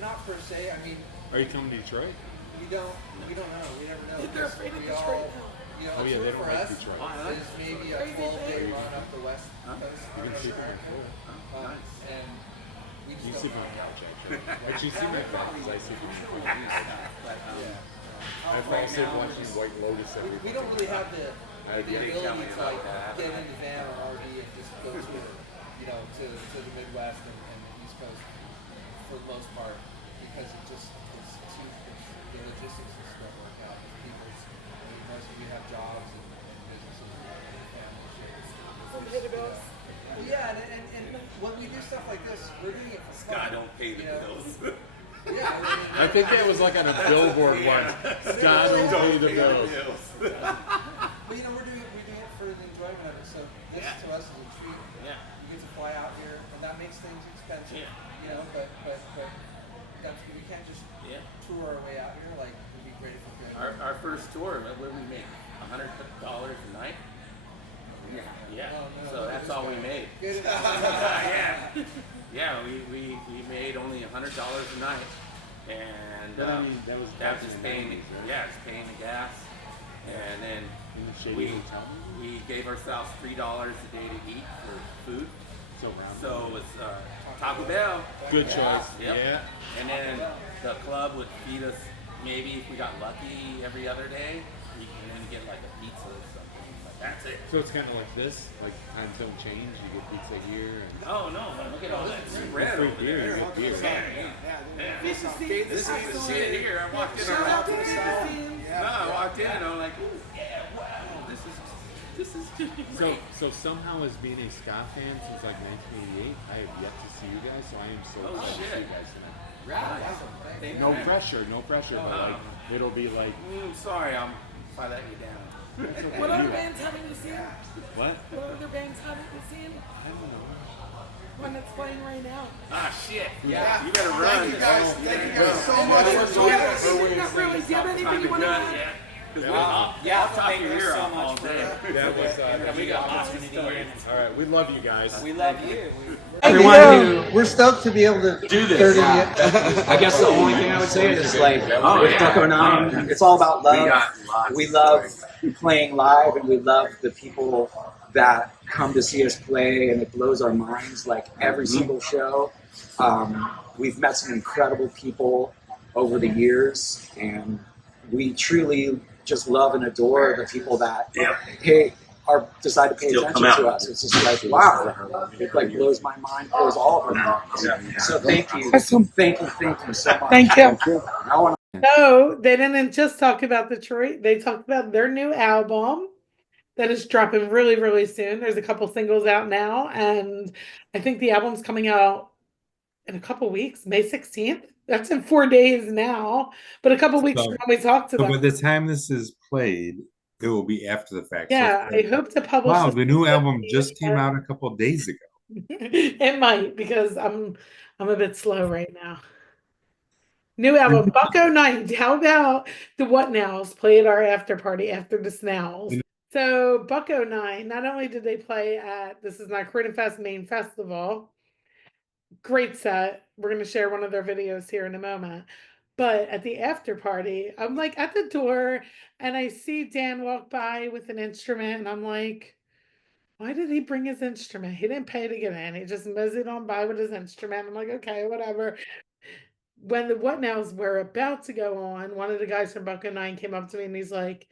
Not per se. I mean, Are you coming to Detroit? we don't know. We never know. They're afraid of We Detroit all- now. You know, Oh, a yeah, tour they don't for like us Detroit. is maybe a 12-day run up the west coast. You can sleep on my floor. And we just You don't sleep on know. my couch actually. But you see my bed because I sleep on my floor. I fall asleep watching White Lotus every We don't really have the I ability get to it. like get in the van or RV and just go to to the Midwest and the East Coast for the most part because it just it's too the logistics just don't work out. Most of we have jobs and businesses and family shit. Some pay the bills. Well, yeah, and when we do stuff like this, we're doing it for fun. God don't pay the bills. Yeah, I think that was like on a billboard once. Scott will pay the bills. But you know, we're doing it for the enjoyment of it. So this to us is a treat. Yeah. You get to fly out here, and that makes things expensive. Yeah. You know, but that's we can't just tour our way out here. Like it'd be great if we could. Our first tour, what did we make? $100 a night? Yeah. Oh, no, So that's all we made. Good. Yeah, we made only $100 a night, and But I mean, that was back in just the paying 90s, right? yeah, it's paying the gas, and then Shady we Hotel? we gave ourselves $3 a day to eat for food. So round. So it was Taco Bell. Good choice. Yep. Yeah. And then the club would feed us maybe if we got lucky every other day, we can then get like a pizza or something. But that's it. So it's kind of like this, like times don't change. You get pizza here. And Oh no! Look at all that red free over beer. there. You get beer. This is the This is the shit here. I walked in. Shout out to the No, I walked in and I'm like, ooh, yeah, wow, this is great. So somehow as being a ska fan since like 1988, I have yet to see you guys. So I am so Oh, excited to see shit. you guys tonight. Right. No pressure, no pressure. But like it'll be like Sorry, if I let you down. What other bands haven't you seen? what? What other bands haven't you seen? I don't know. One that's playing right now. Ah, shit. Yeah. You better run. Thank you guys so much for joining us. Not really. Do you have anything you want to add? I'll talk your ear off all day. That was And we got lots of stories. all right. We love you guys. We love you. We're stoked to be able to do this. I guess the only thing I would say is like with Bucko 9, it's all about love. We love playing live, and we love the people that come to see us play, and it blows our minds. Like every single show, we've met some incredible people over the years, and we truly just love and adore the people that decide to pay Still attention come to out. us. It's just like, wow, it like blows my mind, blows all of our minds. So thank you, Awesome. thank you so much. Thank you. I want No, they didn't just talk about Detroit. They talked about their new album that is dropping really, really soon. There's a couple singles out now, and I think the album's coming out in a couple weeks, May 16th. That's in 4 days now, but a couple weeks So- from when we talked to So them. by the time this is played, it will be after the fact. Yeah, So I hope to publish. wow, this the new album recently, just came but- out a couple of days ago. It might, because I'm a bit slow right now. New album, Bucko Night. How about the What Nows play at our after party after the Snails? So Bucko 9, not only did they play at This Is Not Croydon Fest main festival, great set. We're going to share one of their videos here in a moment. But at the after party, I'm like at the door and I see Dan walk by with an instrument and I'm like, why did he bring his instrument? He didn't pay to get in. He just moseyed on by with his instrument. I'm like, okay, whatever. When the What Nows were about to go on, one of the guys from Bucko 9 came up to me and he's like,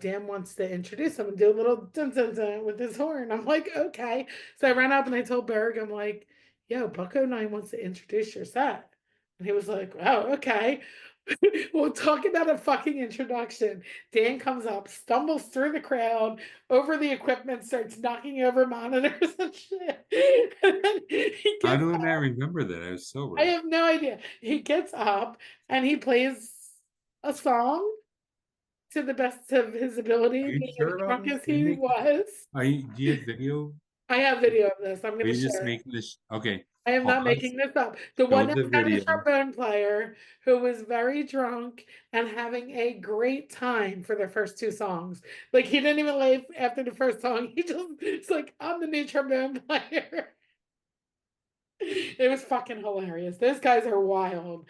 Dan wants to introduce him and do a little dun dun dun with his horn. I'm like, okay. So I ran up and I told Berg, I'm like, Bucko 9 wants to introduce your set. And he was like, oh, okay. We'll talk about a fucking introduction. Dan comes up, stumbles through the crowd, over the equipment, starts knocking over monitors and shit. And then he How gets do I up. not remember that? I was sober. I have no idea. He gets up and he plays a song to the best of his ability, Are you being sure as about drunk this? as he was. Do you have video? I have video of this. I'm Are going to you just share it. making this? Okay. I am not pause. making this up. The Show one the that had a video. trombone player who was very drunk and having a great time for their first two songs. Like he didn't even leave after the first song. He just it's like, I'm the new trombone player. It was fucking hilarious. Those guys are wild.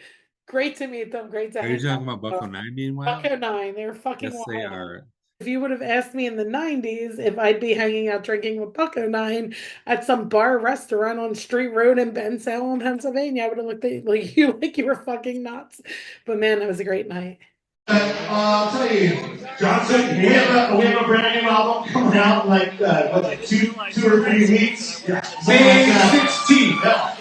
Great to meet them. Great to Are you hang out talking about with Bucko them. 9 meanwhile? Bucko 9, they're fucking Yes, wild. they are. If you would have asked me in the 90s if I'd be hanging out drinking with Bucko 9 at some bar restaurant on Street Road in Bensalem, Pennsylvania, I would have looked at you like you were fucking nuts. But man, that was a great night. I'll tell you, Johnson, we have a brand new album coming out in like two or 3 weeks. Yeah. May 16th. Yeah.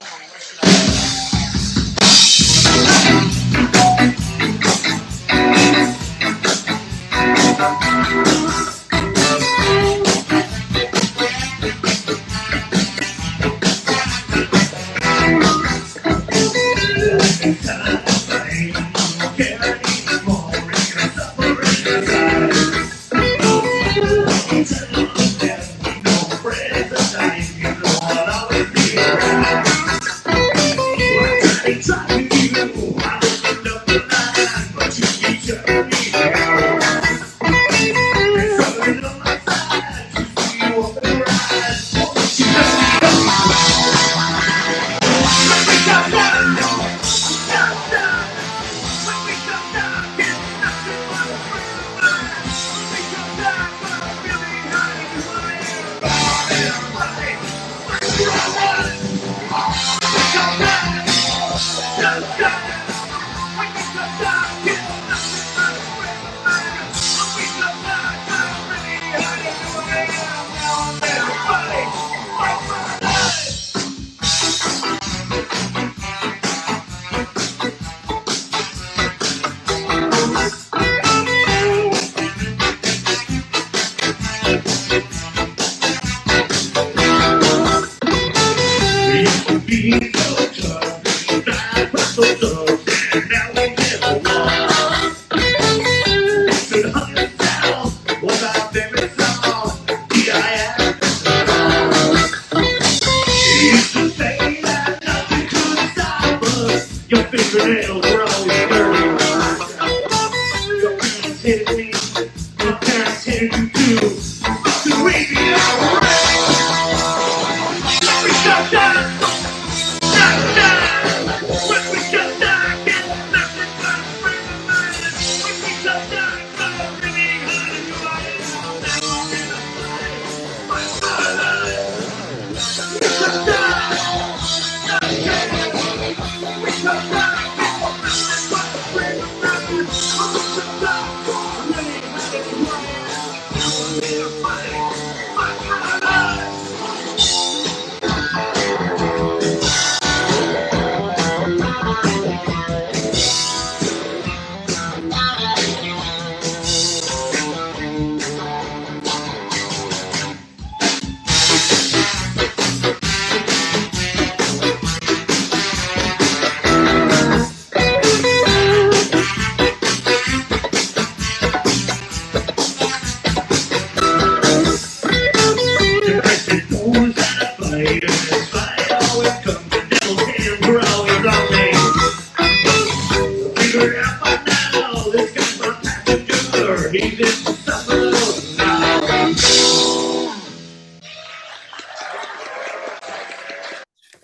Save it for supper now.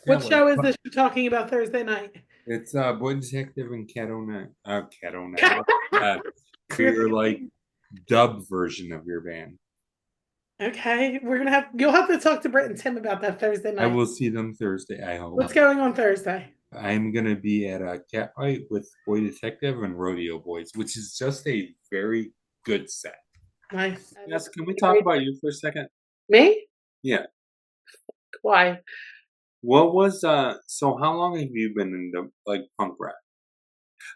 What show is this you're talking about Thursday night? It's Boy Detective and Cat O'Neill. Cat O'Neill. For your like dub version of your band. Okay, you'll have to talk to Britt and Tim about that Thursday night. I will see them Thursday, I hope. What's going on Thursday? I'm gonna be at a Catbite with Boy Detective and Rodeo Boys, which is just a very good set. Nice. Yes, can we talk about you for a second? Me? Yeah. Why? What was so how long have you been into like punk rock?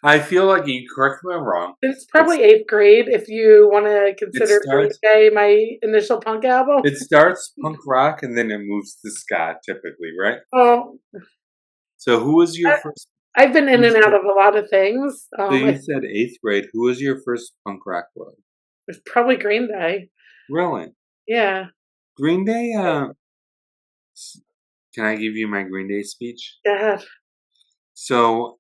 I feel like you correct me if I'm wrong. It's probably 8th grade if you want to consider Green Day my initial punk album. It starts punk rock and then it moves to ska typically, right? Oh. So who was your first? I've been in and out of a lot of things. So you said 8th grade. Who was your first punk rock club? It's probably Green Day. Really? Yeah. Green Day. Can I give you my Green Day speech? Go ahead. So,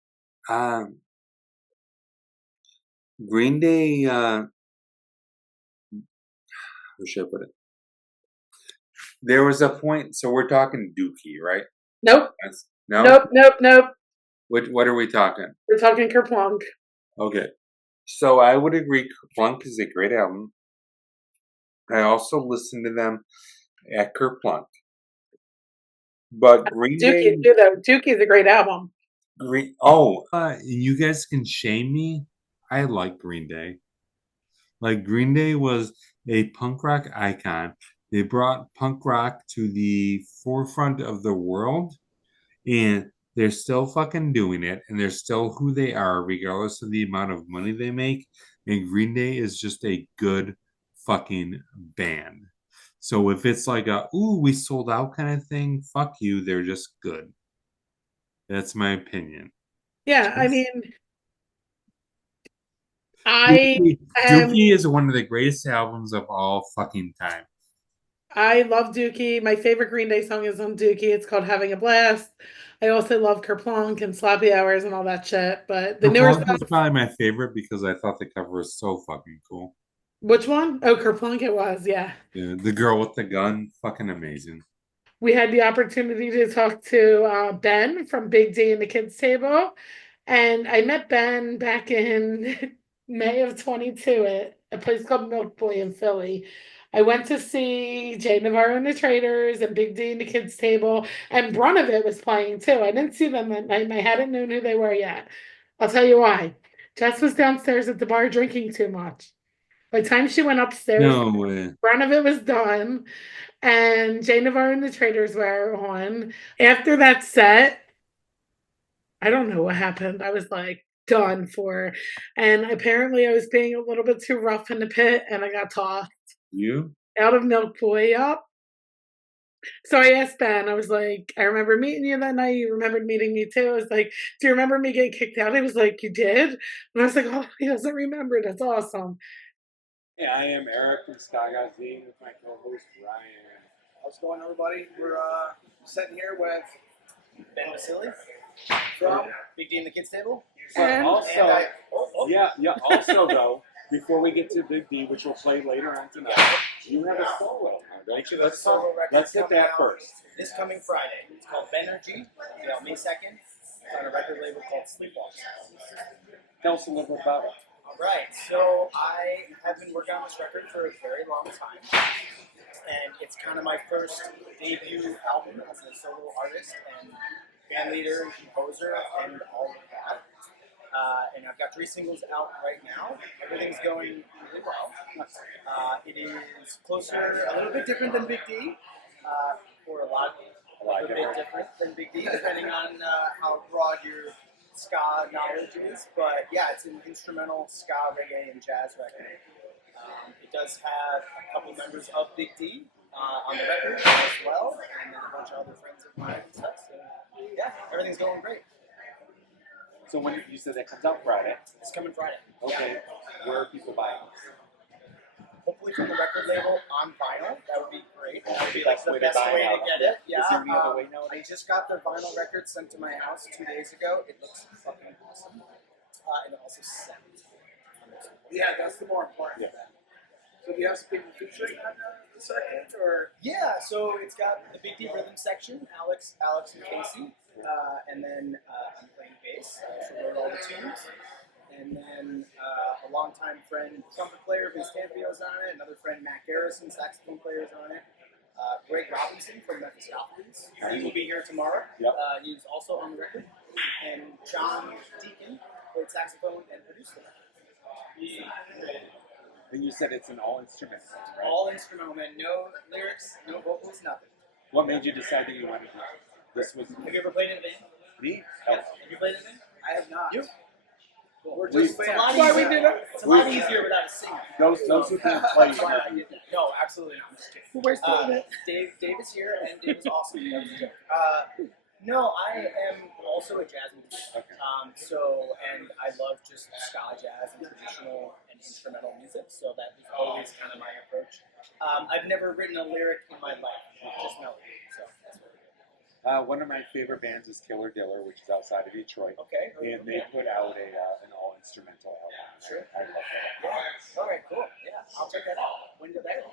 Green Day. How should I put it? There was a point. So we're talking Dookie, right? Nope. No. Nope. What are we talking? We're talking Kerplunk. Okay. So I would agree. Kerplunk is a great album. I also listened to them at Kerplunk. But Green Day. Dookie too, though. Dookie is a great album. You guys can shame me. I like Green Day. Like Green Day was a punk rock icon. They brought punk rock to the forefront of the world, and they're still fucking doing it, and they're still who they are, regardless of the amount of money they make. And Green Day is just a good fucking band. So if it's like we sold out kind of thing, fuck you, they're just good. That's my opinion. Yeah, I mean, Dookie is one of the greatest albums of all fucking time. I love Dookie. My favorite Green Day song is on Dookie. It's called Having a Blast. I also love Kerplunk and Sloppy Hours and all that shit. But the newer Kerplunk stuff was probably my favorite because I thought the cover was so fucking cool. Which one? Oh, Kerplunk it was, yeah. Yeah, the girl with the gun, fucking amazing. We had the opportunity to talk to Ben from Big D and the Kids Table. And I met Ben back in May of 22 at a place called Milk Boy in Philly. I went to see Jay Navarro and the Traders and Big D and the Kids Table, and Brunavit was playing too. I didn't see them that night, and I hadn't known who they were yet. I'll tell you why. Jess was downstairs at the bar drinking too much. By the time she went upstairs, No way. Brunavit was done, and Jay Navarro and the Traders were on. After that set, I don't know what happened. I was like done for. And apparently I was being a little bit too rough in the pit and I got tossed. You? Out of Milk Boy, up. So I asked Ben, I was like, I remember meeting you that night. You remembered meeting me too. I was like, do you remember me getting kicked out? He was like, you did? And I was like, oh, he doesn't remember. That's awesome. Yeah, I am Eric from Skagazine with my co-host Ryan. How's it going, everybody? We're sitting here with Ben Vasily from Big D and the Kids Table. Also though, before we get to Big D, which we'll play later on tonight, you have a solo. Let's hit that first. This coming Friday. It's called Benergy, May 2nd. It's on a record label called Sleepwalk. Tell us a little bit about it. All right, so I have been working on this record for a very long time, and it's kind of my first debut album as a solo artist and band leader, composer, and all of that. And I've got 3 singles out right now. Everything's going really well. It is closer, a little bit different than Big D, or a bit different than Big D, depending on how broad your ska knowledge is. But yeah, it's an instrumental ska, reggae, and jazz record. It does have a couple members of Big D on the record as well, and then a bunch of other friends of mine and stuff. So yeah, everything's going great. So when you said that comes out Friday? It's coming Friday. Okay. Yeah. Where are people buying this? Hopefully from the record label on vinyl. That would be great. That would be like Best the way to best buy way an to album. get it. Yeah. Is there any other way nowadays? I just got the vinyl record sent to my house 2 days ago. It looks fucking awesome. And it also sounds. Yeah, that's the more important thing. you have some people featuring on the circuit, or? Yeah, so it's got the Big D rhythm section, Alex, and Casey, and then I'm playing bass, so wrote all the tunes. And then a longtime friend, trumpet player, Vince Campio's on it. Another friend, Matt Garrison, saxophone player, is on it. Greg Robinson from Mephistopheles. He will be here tomorrow. Yep. He's also on the record. And John Deacon played saxophone and produced the record. And you said it's an all instrumental, right? All instrumental, man. No lyrics, no vocals, nothing. What made you decide that you wanted to? This was. Have you ever played in a band? Me? Yeah. Have you played in a band? I have not. You? We're just It's a fans. lot Why easier. we did it? It's a lot easier without a singer. Those who can play. That's why I did that. No, absolutely not. I'm just kidding. Where's David? Dave is here, and Dave is awesome. That was a joke. No, I am also a jazz musician. Okay. And I love just ska jazz and traditional and instrumental music. So that is always kind of my approach. I've never written a lyric in my life, just melody. So that's what it is. One of my favorite bands is Killer Diller, which is outside of Detroit. Okay. And they put out an all instrumental album. Sure. I love that. Yeah. All right, cool. Yeah, I'll check that out. When did that go?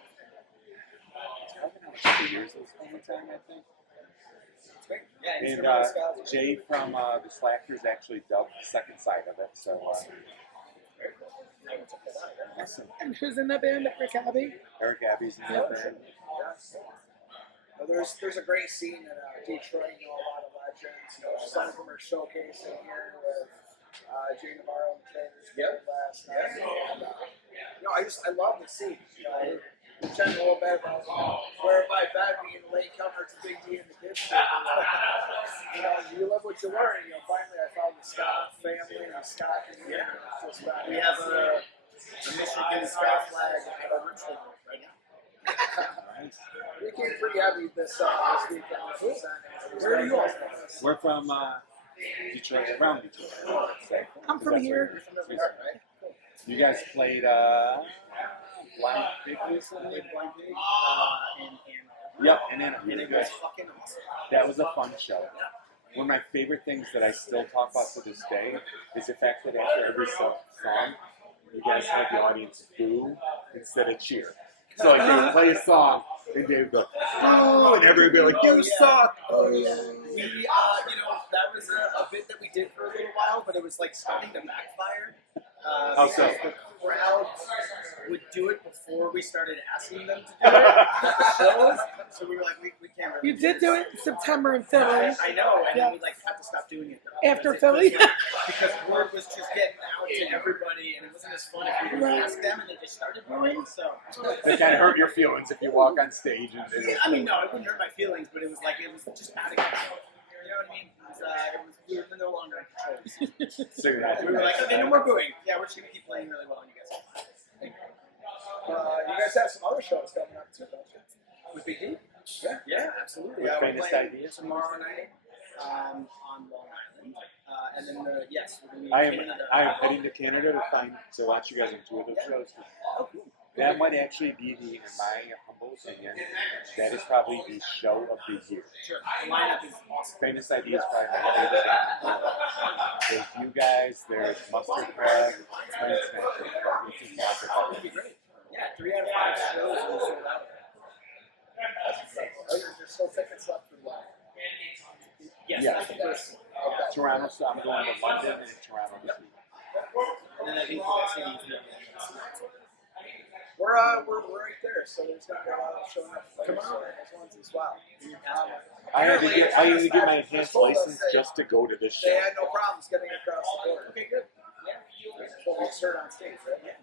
It's probably been like 2 years this whole time, I think. It's great. Yeah, And instrumental ska. Jay from the Slackers actually dubbed the second side of it. So Very cool. I will check that out. Yeah. awesome. And who's in that band? Rick Abbey? Eric Abbey's in that band. Well, there's a great scene in Detroit. You know, a lot of legends. You know, some of them are showcasing here with Jay Navarro and Traders last night. And, I love the scene. You know, we chatted a little bit about where my bed being a late comer to Big D and the kids. You know, you live what you learn. You know, finally I found the Scott family and the Scott community. It's just We have a Michigan ska flag at our Richland right now. we came pretty heavy this weekend. Where are you all from? We're from Detroit, around Detroit. So, I'm from that's here. where- You guys played Blind Pig recently? Blind Pig, and Yep, and then and it was fucking awesome. that was a fun show. One of my favorite things that I still talk about to this day is the fact that after every song, you guys had the audience boo instead of cheer. So like they would play a song and they would go, oh, and everybody would be like, you suck. Oh yeah. We, that was a bit that we did for a little while, but it was like starting to backfire. How so? Because the crowd would do it before we started asking them to do it at the shows. So we were like, we can't really You did do it in September in Philly. I know, and Yeah. then we had to stop doing it. After Because Philly? because word was just getting out to everybody, and it wasn't as fun if we would ask them and they just started doing. So That kind of hurt your feelings if you walk on stage and yeah, I mean, no, it wouldn't hurt my feelings, but it was just out of control. You know what I mean? We were no longer in control. So you're not We were like, okay, no more booing. Yeah, we're just gonna keep playing really well, and you guys are fine. Thank you. You guys have some other shows coming up too, don't you? With Big D? Yeah. Yeah, absolutely. With Yeah, we're Famous playing Ideas? tomorrow night on Long Island, and then we're gonna be in I am Canada. heading to Canada to watch you guys on two of those shows. Oh, cool. That might actually be in my humble opinion, that is probably the show of the year. Sure. The lineup is awesome. Famous Ideas probably my favorite band. There's you guys, there's Mustard Crab, it's Planet Smash. That'd be great. Yeah, 3 out of 5 shows are sold out. There's still tickets left for one. Yes, Yeah. that's the first one. Toronto, so I'm going to London and Toronto this week. And then I think the city is really We're right there, so there's gonna be a lot of showing up tomorrow those ones as well. I had to get my Apparently, enhanced told us license that just to go to this They show. had no problems getting across the border. Okay, good. Yeah. Before we start on stage, right?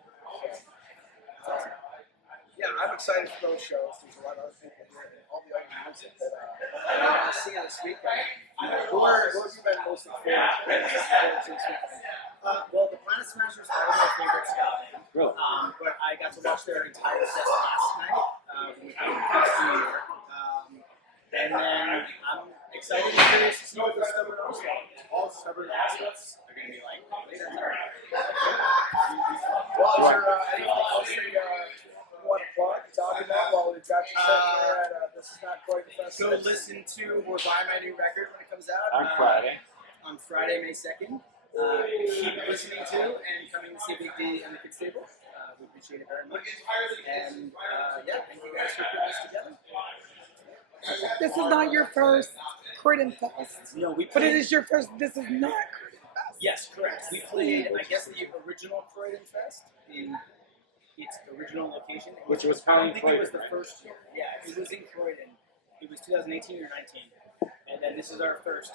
Yeah, I'm excited for those shows. There's a lot of other people here, and all the other music that I'm going to see this weekend. Who have you been most excited for this weekend? Well, the Planet Smashers are my favorite ska band. Really? But I got to watch their entire set last night when we came to New York. And then I'm excited and curious to see what the Stubborn Oslo, all Stubborn Oslos are going to be like later. Well, is there anything else that you want to plug, talk about while we've got you sitting here at This Is Not Quite the Festival? Go listen to or buy my new record when it comes out. On Friday. On Friday, May 2nd. Keep listening to and coming to see Big D and the Kids Table. We appreciate it very much. And yeah, thank you guys for putting this together. This is not your first Croydon Fest. No, we But it played- is your first. This is not Croydon Fest. Yes, correct. We played, I guess, the original Croydon Fest in its original location. Which was I probably don't think it was Croydon, the right? first year. Yeah, it was in Croydon. It was 2018 or 19. And then this is our first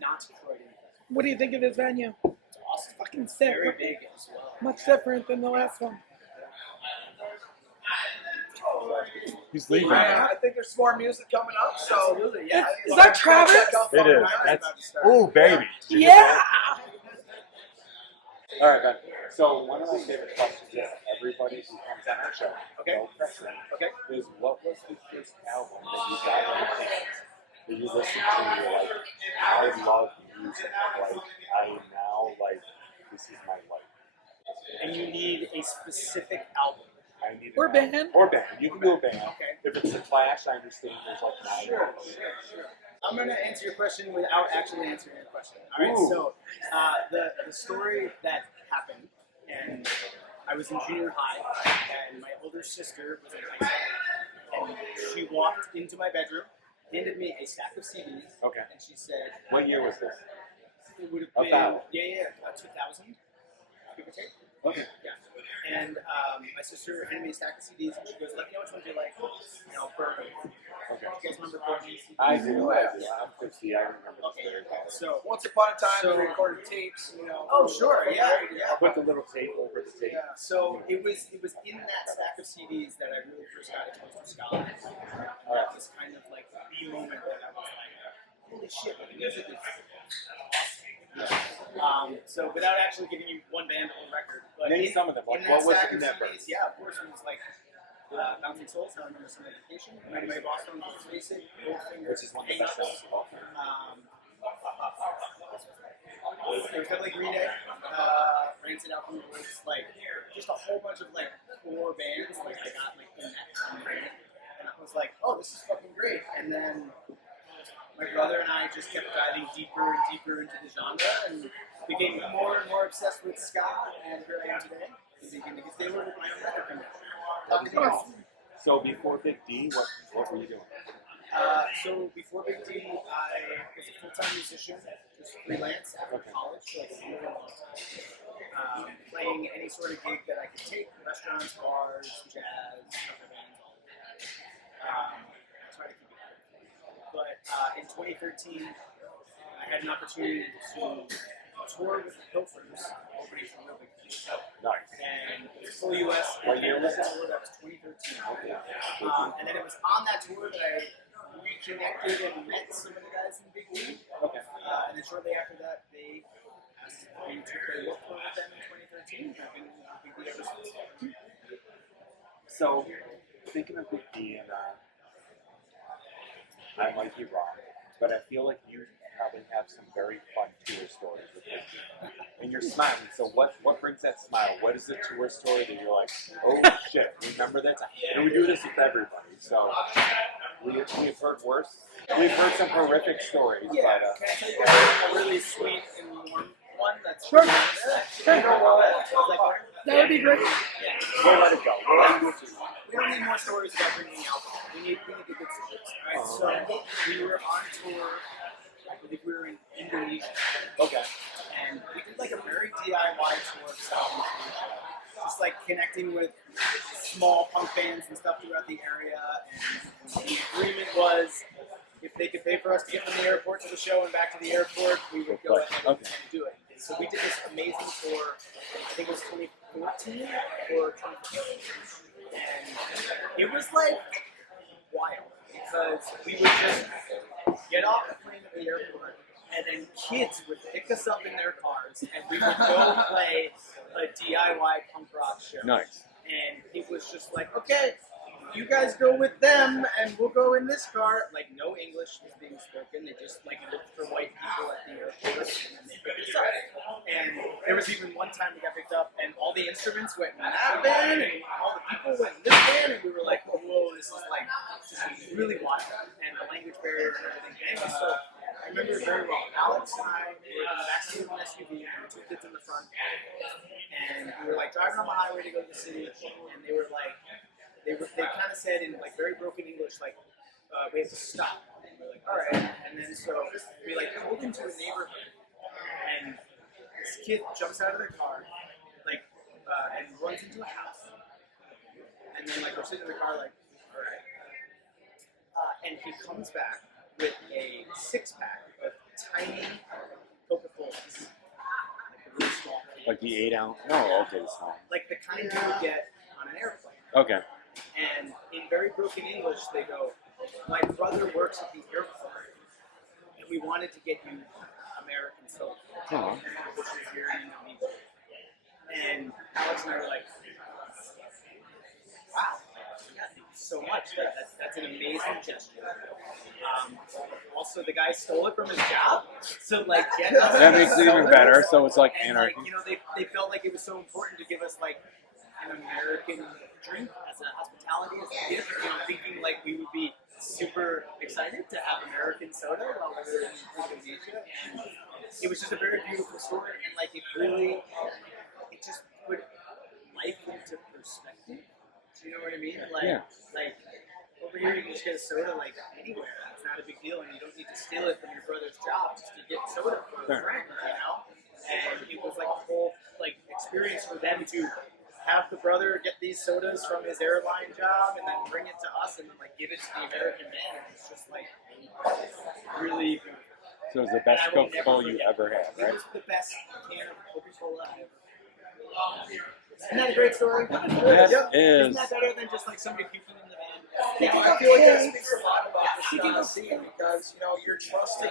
not Croydon Fest. What do you think of this venue? It's awesome. Fucking sick. Very big as well. Much different than the last one. He's leaving. I think there's more music coming up, so Absolutely, yeah. Is that Travis? It is. That's oh baby. Yeah. All right, man. So one of my favorite questions is everybody who comes on our show, no pressure, is what was the first album that you got in your hands that you listened to and you're like, I love music. Like I now like this is my life. And you need a specific album. I need Or an album. band. Or band. You can do a band. Okay. If it's the Clash, I understand there's like 9 Sure. albums. I'm going to answer your question without actually answering your question. All right, Ooh. so the story that happened, and I was in junior high, and my older sister was in high school, and she walked into my bedroom, handed me a stack of CDs, Okay. and she said, What year was this? it would have been, About. yeah, 2000, give or take. Okay. Yeah. And my sister handed me a stack of CDs, and she goes, let me know which ones you like, and I'll burn them. Okay. You guys remember burning CDs? I do. I'm 50. I remember this Okay, very well. so once upon a time, So- we recorded tapes. You know. oh sure, yeah. Put the little tape over the tape. Yeah, so it was in that stack of CDs that I really first got exposed to ska. That was kind of like the moment that I was like, holy shit, the music is awesome. So without actually giving you one band or record, but Name some of them. Like, what was stack in of that CDs, first? yeah, of course, it was like Bouncing Souls, How I Remember Some Education, Mighty Mighty Boston, Face It, Goldfinger, Which is one of the best songs of all time. There was definitely Green Day, Rancid Out from the Woods, like just a whole bunch of like core bands like I got like in that time frame, and I was like, oh, this is fucking great. And then my brother and I just kept diving deeper and deeper into the genre and became more and more obsessed with ska. And here I am today, because they were my own record company. So before Big D, what were you doing? So before Big D, I was a full-time musician, just freelance after college, so like a really long time. Playing any sort of gig that I could take, restaurants, bars, jazz, cover bands, all of that. I try to keep it active. But in 2013, I had an opportunity to tour with the Pilfers, opening for Real Big D. Nice. And it was full US. What year was that? That was 2013. And then it was on that tour that I reconnected and met some of the guys in Big D. Okay. And then shortly after that, they asked me to play local tour with them in 2013. I've been in Big D ever since. So thinking of Big D, and I might be wrong, but I feel like you probably have some very fun tour stories with Big D. And you're smiling, so what brings that smile? What is the tour story that you're like, oh shit, remember that time? And we do this with everybody, so we've heard worse. We've heard some horrific stories. Yeah, but, can I tell you guys a really sweet and warm one? That's Sure. You know what? That would be great. Yeah. we'll let it go. We don't need more stories about drinking alcohol. We need the good stories. Right? So we were on tour. I believe we were in Indonesia. Okay. And we did like a very DIY tour of Southeast Asia. Just like connecting with small punk bands and stuff throughout the area. And the agreement was if they could pay for us to get from the airport to the show and back to the airport, we would go ahead and do it. And so we did this amazing tour. I think it was 2014 or 2015. And it was like wild because we would just get off the plane at the airport, and then kids would pick us up in their cars, and we would go play a DIY punk rock show. Nice. And it was just like, okay, you guys go with them, and we'll go in this car. Like, no English was being spoken. They just, like, looked for white people at the airport, and then they picked us up. And there was even one time we got picked up, and all the instruments went in that band, and all the people went in this band, and we were like, whoa, this is really wild. And the language barrier and everything. And so I remember it very well. Alex and I were in the backseat of an SUV, and there were two kids in the front. And we were like driving on the highway to go to the city, and they were like, they kind of said in like very broken English, like we have to stop. And we're like, all right. And then so we like pulled into a neighborhood, and this kid jumps out of their car, like, and runs into a house. And then like we're sitting in the car, like, all right. And he comes back with a 6-pack of tiny Coca-Colas, like really small. Like the 8-ounce? No, okay, small. Like the kind you would get on an airplane. Okay. And in very broken English, they go, "My brother works at the airport, and we wanted to get you American soda, Oh. which is here in Indonesia." And Alex and I were like, "Wow, yeah, thank you so much. Like, that's an amazing gesture." Also, the guy stole it from his job, so like get us That makes it even sodas. better. So it's like And anarchy. like, you know, they felt like it was so important to give us like an American drink as a hospitality, as a gift, you know, thinking like we would be super excited to have American soda while we were in Indonesia. And it was just a very beautiful story, and like it just put life into perspective. Do you know what I mean? Like, Yeah. like over here you can just get a soda like anywhere. It's not a big deal, and you don't need to steal it from your brother's job just to get soda for a Sure. friend, you know? And it was like a whole like experience for them to have the brother get these sodas from his airline job and then bring it to us and then like give it to the American man. And it's just like really beautiful. So it's the best And I will Coca-Cola never you forget ever had, it. right? It was the best can of Coca-Cola I ever. Isn't that a great story? That Isn't is. that better than just like somebody puking in the van? I feel like that speaks a lot about the scene because, you know, you're trusting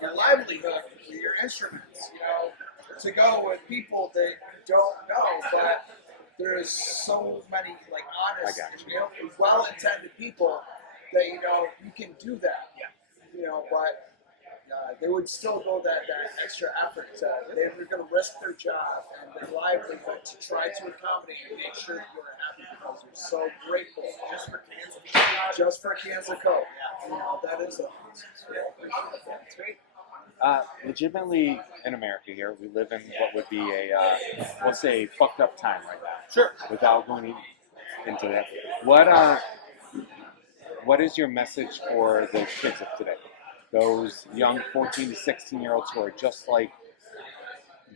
your livelihood, your instruments, you know, to go with people that you don't know, but there's so many like honest, you know, well-intended people that, you know, you can do that, you know, but they would still go that extra effort. They were going to risk their job and their livelihood to try to accommodate and make sure that you were happy because you're so grateful. Just for cans of Coke. Just for cans of Coke. You know, that is a That's great. Legitimately in America here, we live in what would be a, we'll say, fucked up time right now. Sure. Without going into that. What is your message for the kids of today? Those young 14 to 16-year-olds who are just like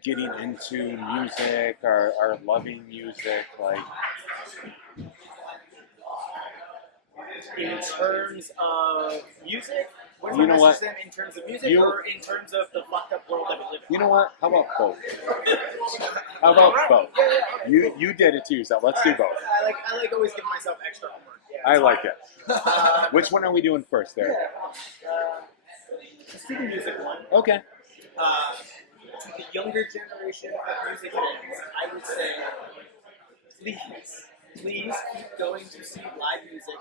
getting into music or are loving music, like in terms of music? What is You my know message what? to them in terms of music You- or in terms of the fucked up world that we live in? you know what? How about both? How about both? Yeah. You did it to yourself. Let's do both. I like always giving myself extra homework. Yeah. I like it. Which one are we doing first there? Let's do the music one. Okay. To the younger generation of music fans, I would say, please keep going to see live music,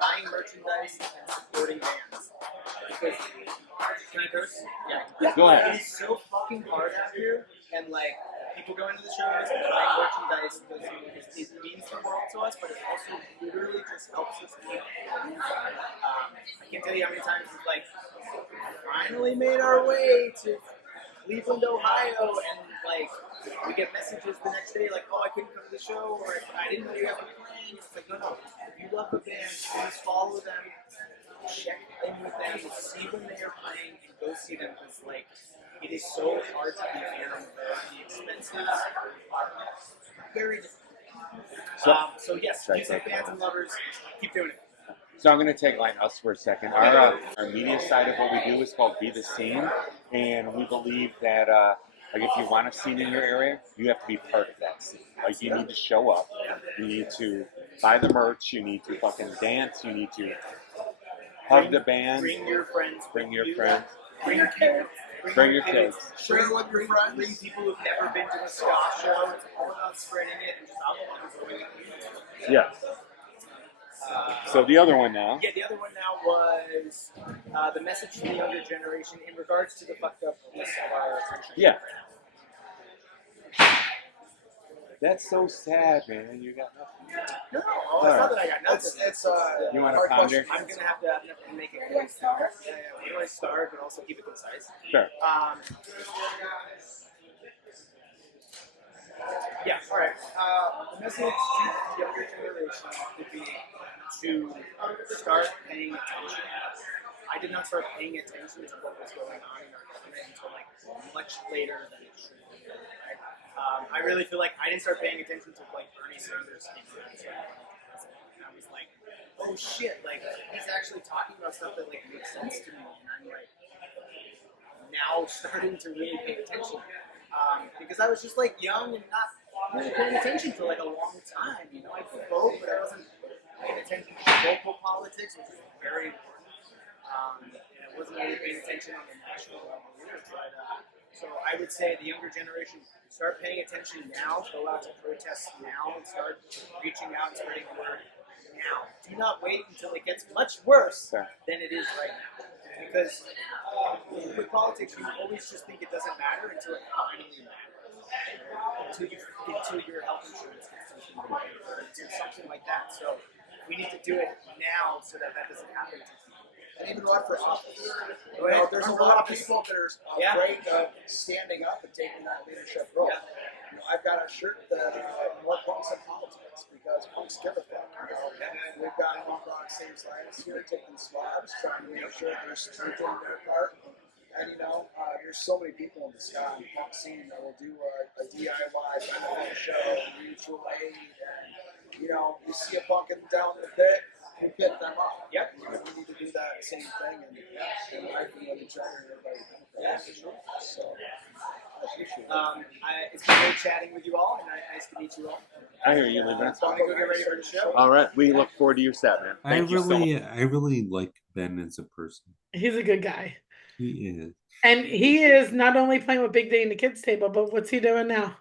buying merchandise, and supporting bands. Because, can I curse? Yeah. Go ahead. It is so fucking hard out here, and like, people going to the shows and buying merchandise because it means the world to us, but it also literally just helps us keep going. I can't tell you how many times we've like finally made our way to Cleveland, Ohio, and like we get messages the next day like, "Oh, I couldn't come to the show," or "I didn't know you have a plan." It's like, no. If you love the band, please follow them, check in with them, see when they are playing, and go see them because like it is so hard to be here on the road. The expenses are very different. So yes, music fans and lovers, keep doing it. So I'm going to take like us for a second. Our media side of what we do is called Be the Scene, and we believe that like if you want a scene in your area, you have to be part of that scene. Like you need to show up, you need to buy the merch, you need to fucking dance, you need to hug the band, Bring your friends. bring your friends, Bring your kids. bring your kids. Share with your friends. Bring people who've never been to a ska show. It's all about spreading it and just outlining it. Yeah. So the other one now. Yeah, the other one now was the message to the younger generation in regards to the fucked upness of our country. Yeah. That's so sad, man. You got nothing. No, it's not that I got nothing. It's You want to ponder? I'm gonna have to make it really start. Yeah. Where do I start, but also keep it concise? Sure. Yeah, all right. The message to the younger generation would be to start paying attention. I did not start paying attention to what was going on in our government until like much later than it should have been. Right? I really feel like I didn't start paying attention to like Bernie Sanders came around and started running for president. And I was like, oh shit, like he's actually talking about stuff that like makes sense to me, and I'm like now starting to really pay attention. Because I was just like young and not really paying attention for like a long time. You know, I could vote, but I wasn't paying attention to local politics, which is very important. And I wasn't really paying attention on the national level either. But, so I would say the younger generation, start paying attention now, go out to protests now, and start reaching out and spreading the word now. Do not wait until it gets much worse than it is right now. Because with politics, you always just think it doesn't matter until it finally matters. Until your health insurance gets something or something like that. So we need to do it now so that that doesn't happen to people. And even run for office. You know, there's a lot of people that are afraid of standing up and taking that leadership role. Yeah. You know, I've got a shirt that more punks in politics because punks give a fuck. You know, and we've got Punk Rock Saves Lives here taking swabs, trying to make sure they're doing their part. And you know, there's so many people in the ska and punk scene that will do a DIY benefit show, mutual aid, and you know, you see a punk down in the pit, you pick them up. Yep. You know, we need to do that same thing and working with each other and everybody. So, I appreciate it. It's been great chatting with you all, and nice to meet you all. I hear you, Lynn. I'm going to go get ready for the show. All right, we look forward to your set, man. I really like Ben as a person. He's a good guy. He is. And he is not only playing with Big Day in the kids' table, but what's he doing now?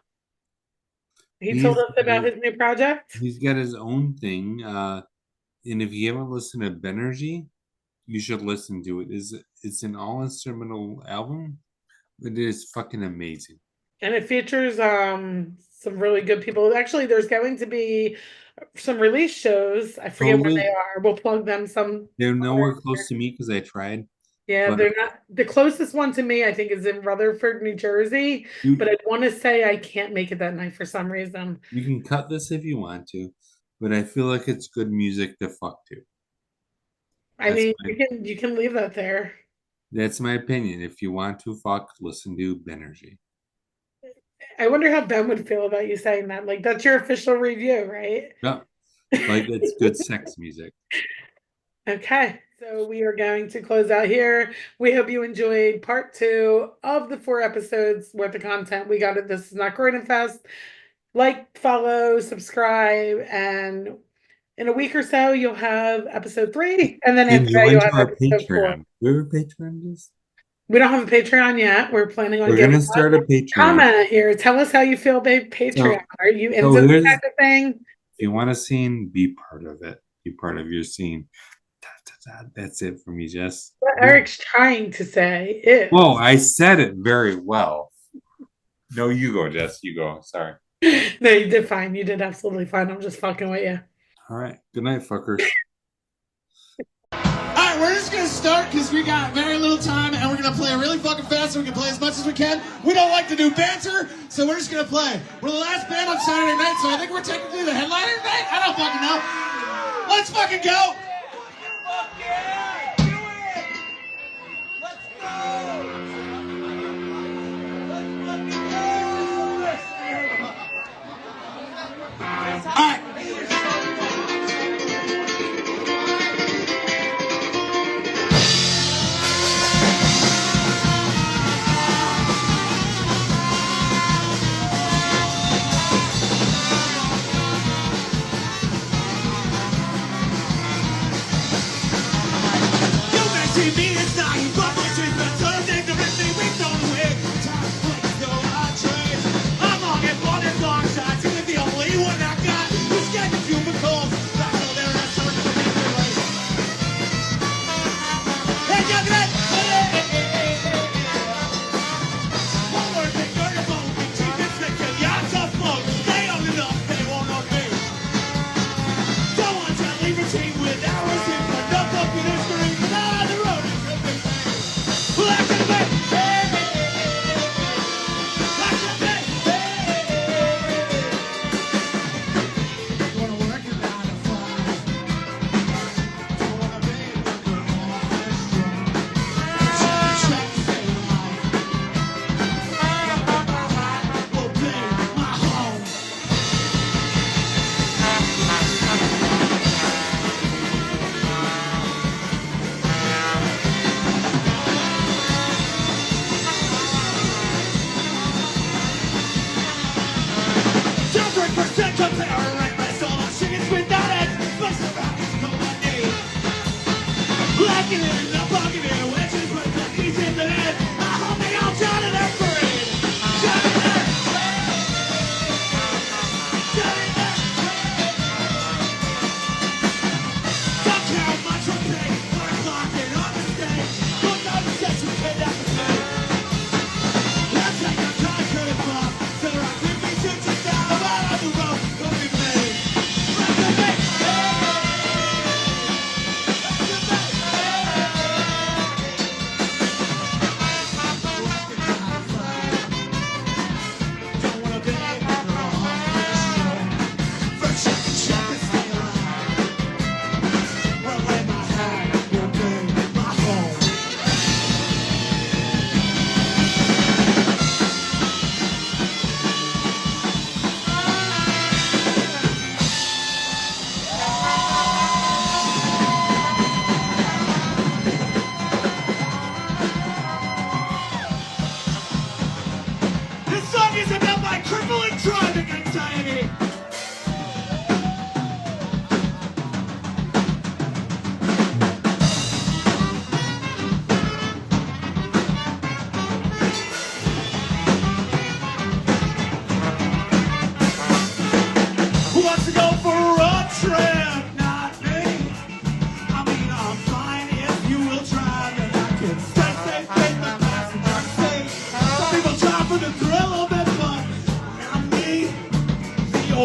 He told us about his new project. He's got his own thing. And if you haven't listened to Benergy, you should listen to it. It's an all-instrumental album. It is fucking amazing. And it features some really good people. Actually, there's going to be some release shows. I forget where they are. We'll plug them some. They're nowhere close to me because I tried. Yeah, they're not. The closest one to me, I think, is in Rutherford, New Jersey. But I'd want to say I can't make it that night for some reason. You can cut this if you want to, but I feel like it's good music to fuck to. I mean, you can leave that there. That's my opinion. If you want to fuck, listen to Benergy. I wonder how Ben would feel about you saying that. Like, that's your official review, right? Yeah. Like, it's good sex music. Okay. So we are going to close out here. We hope you enjoyed part 2 of the 4 episodes worth of content. We got it. This is not Croydon Fest. Like, follow, subscribe, and in a week or so, you'll have episode 3. And then after that, you'll have episode 4. We have a Patreon, just? We don't have a Patreon yet. We're planning on getting start a Patreon. Comment here. Tell us how you feel about Patreon. Are you into this type of thing? If you want a scene, be part of it. Be part of your scene. That's it for me, Jess. What Eric's trying to say is... Well, I said it very well. No, you go, Jess. You go. Sorry. No, you did fine. You did absolutely fine. I'm just fucking with you. All right. Good night, fuckers. Alright, we're just gonna start because we got very little time and we're gonna play really fucking fast so we can play as much as we can. We don't like to do banter, so we're just gonna play. We're the last band on Saturday night, so I think we're technically the headliner tonight. I don't fucking know. Let's fucking go! Alright.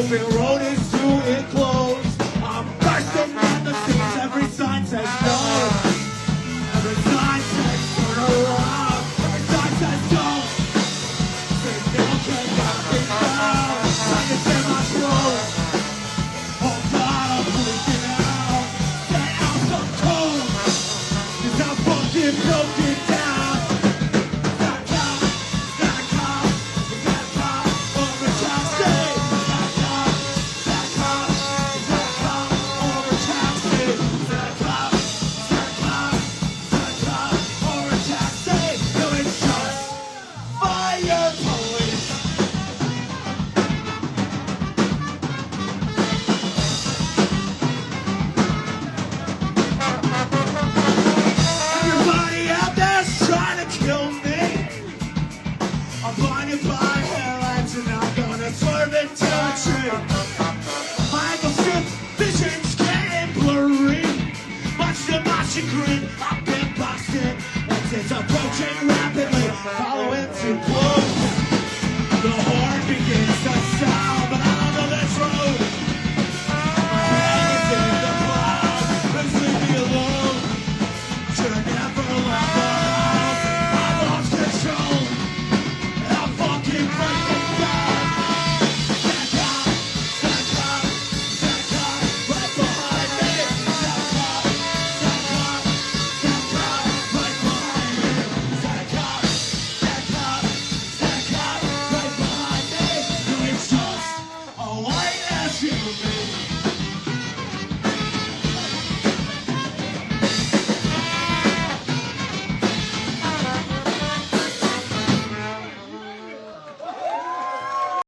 open road is to enclose.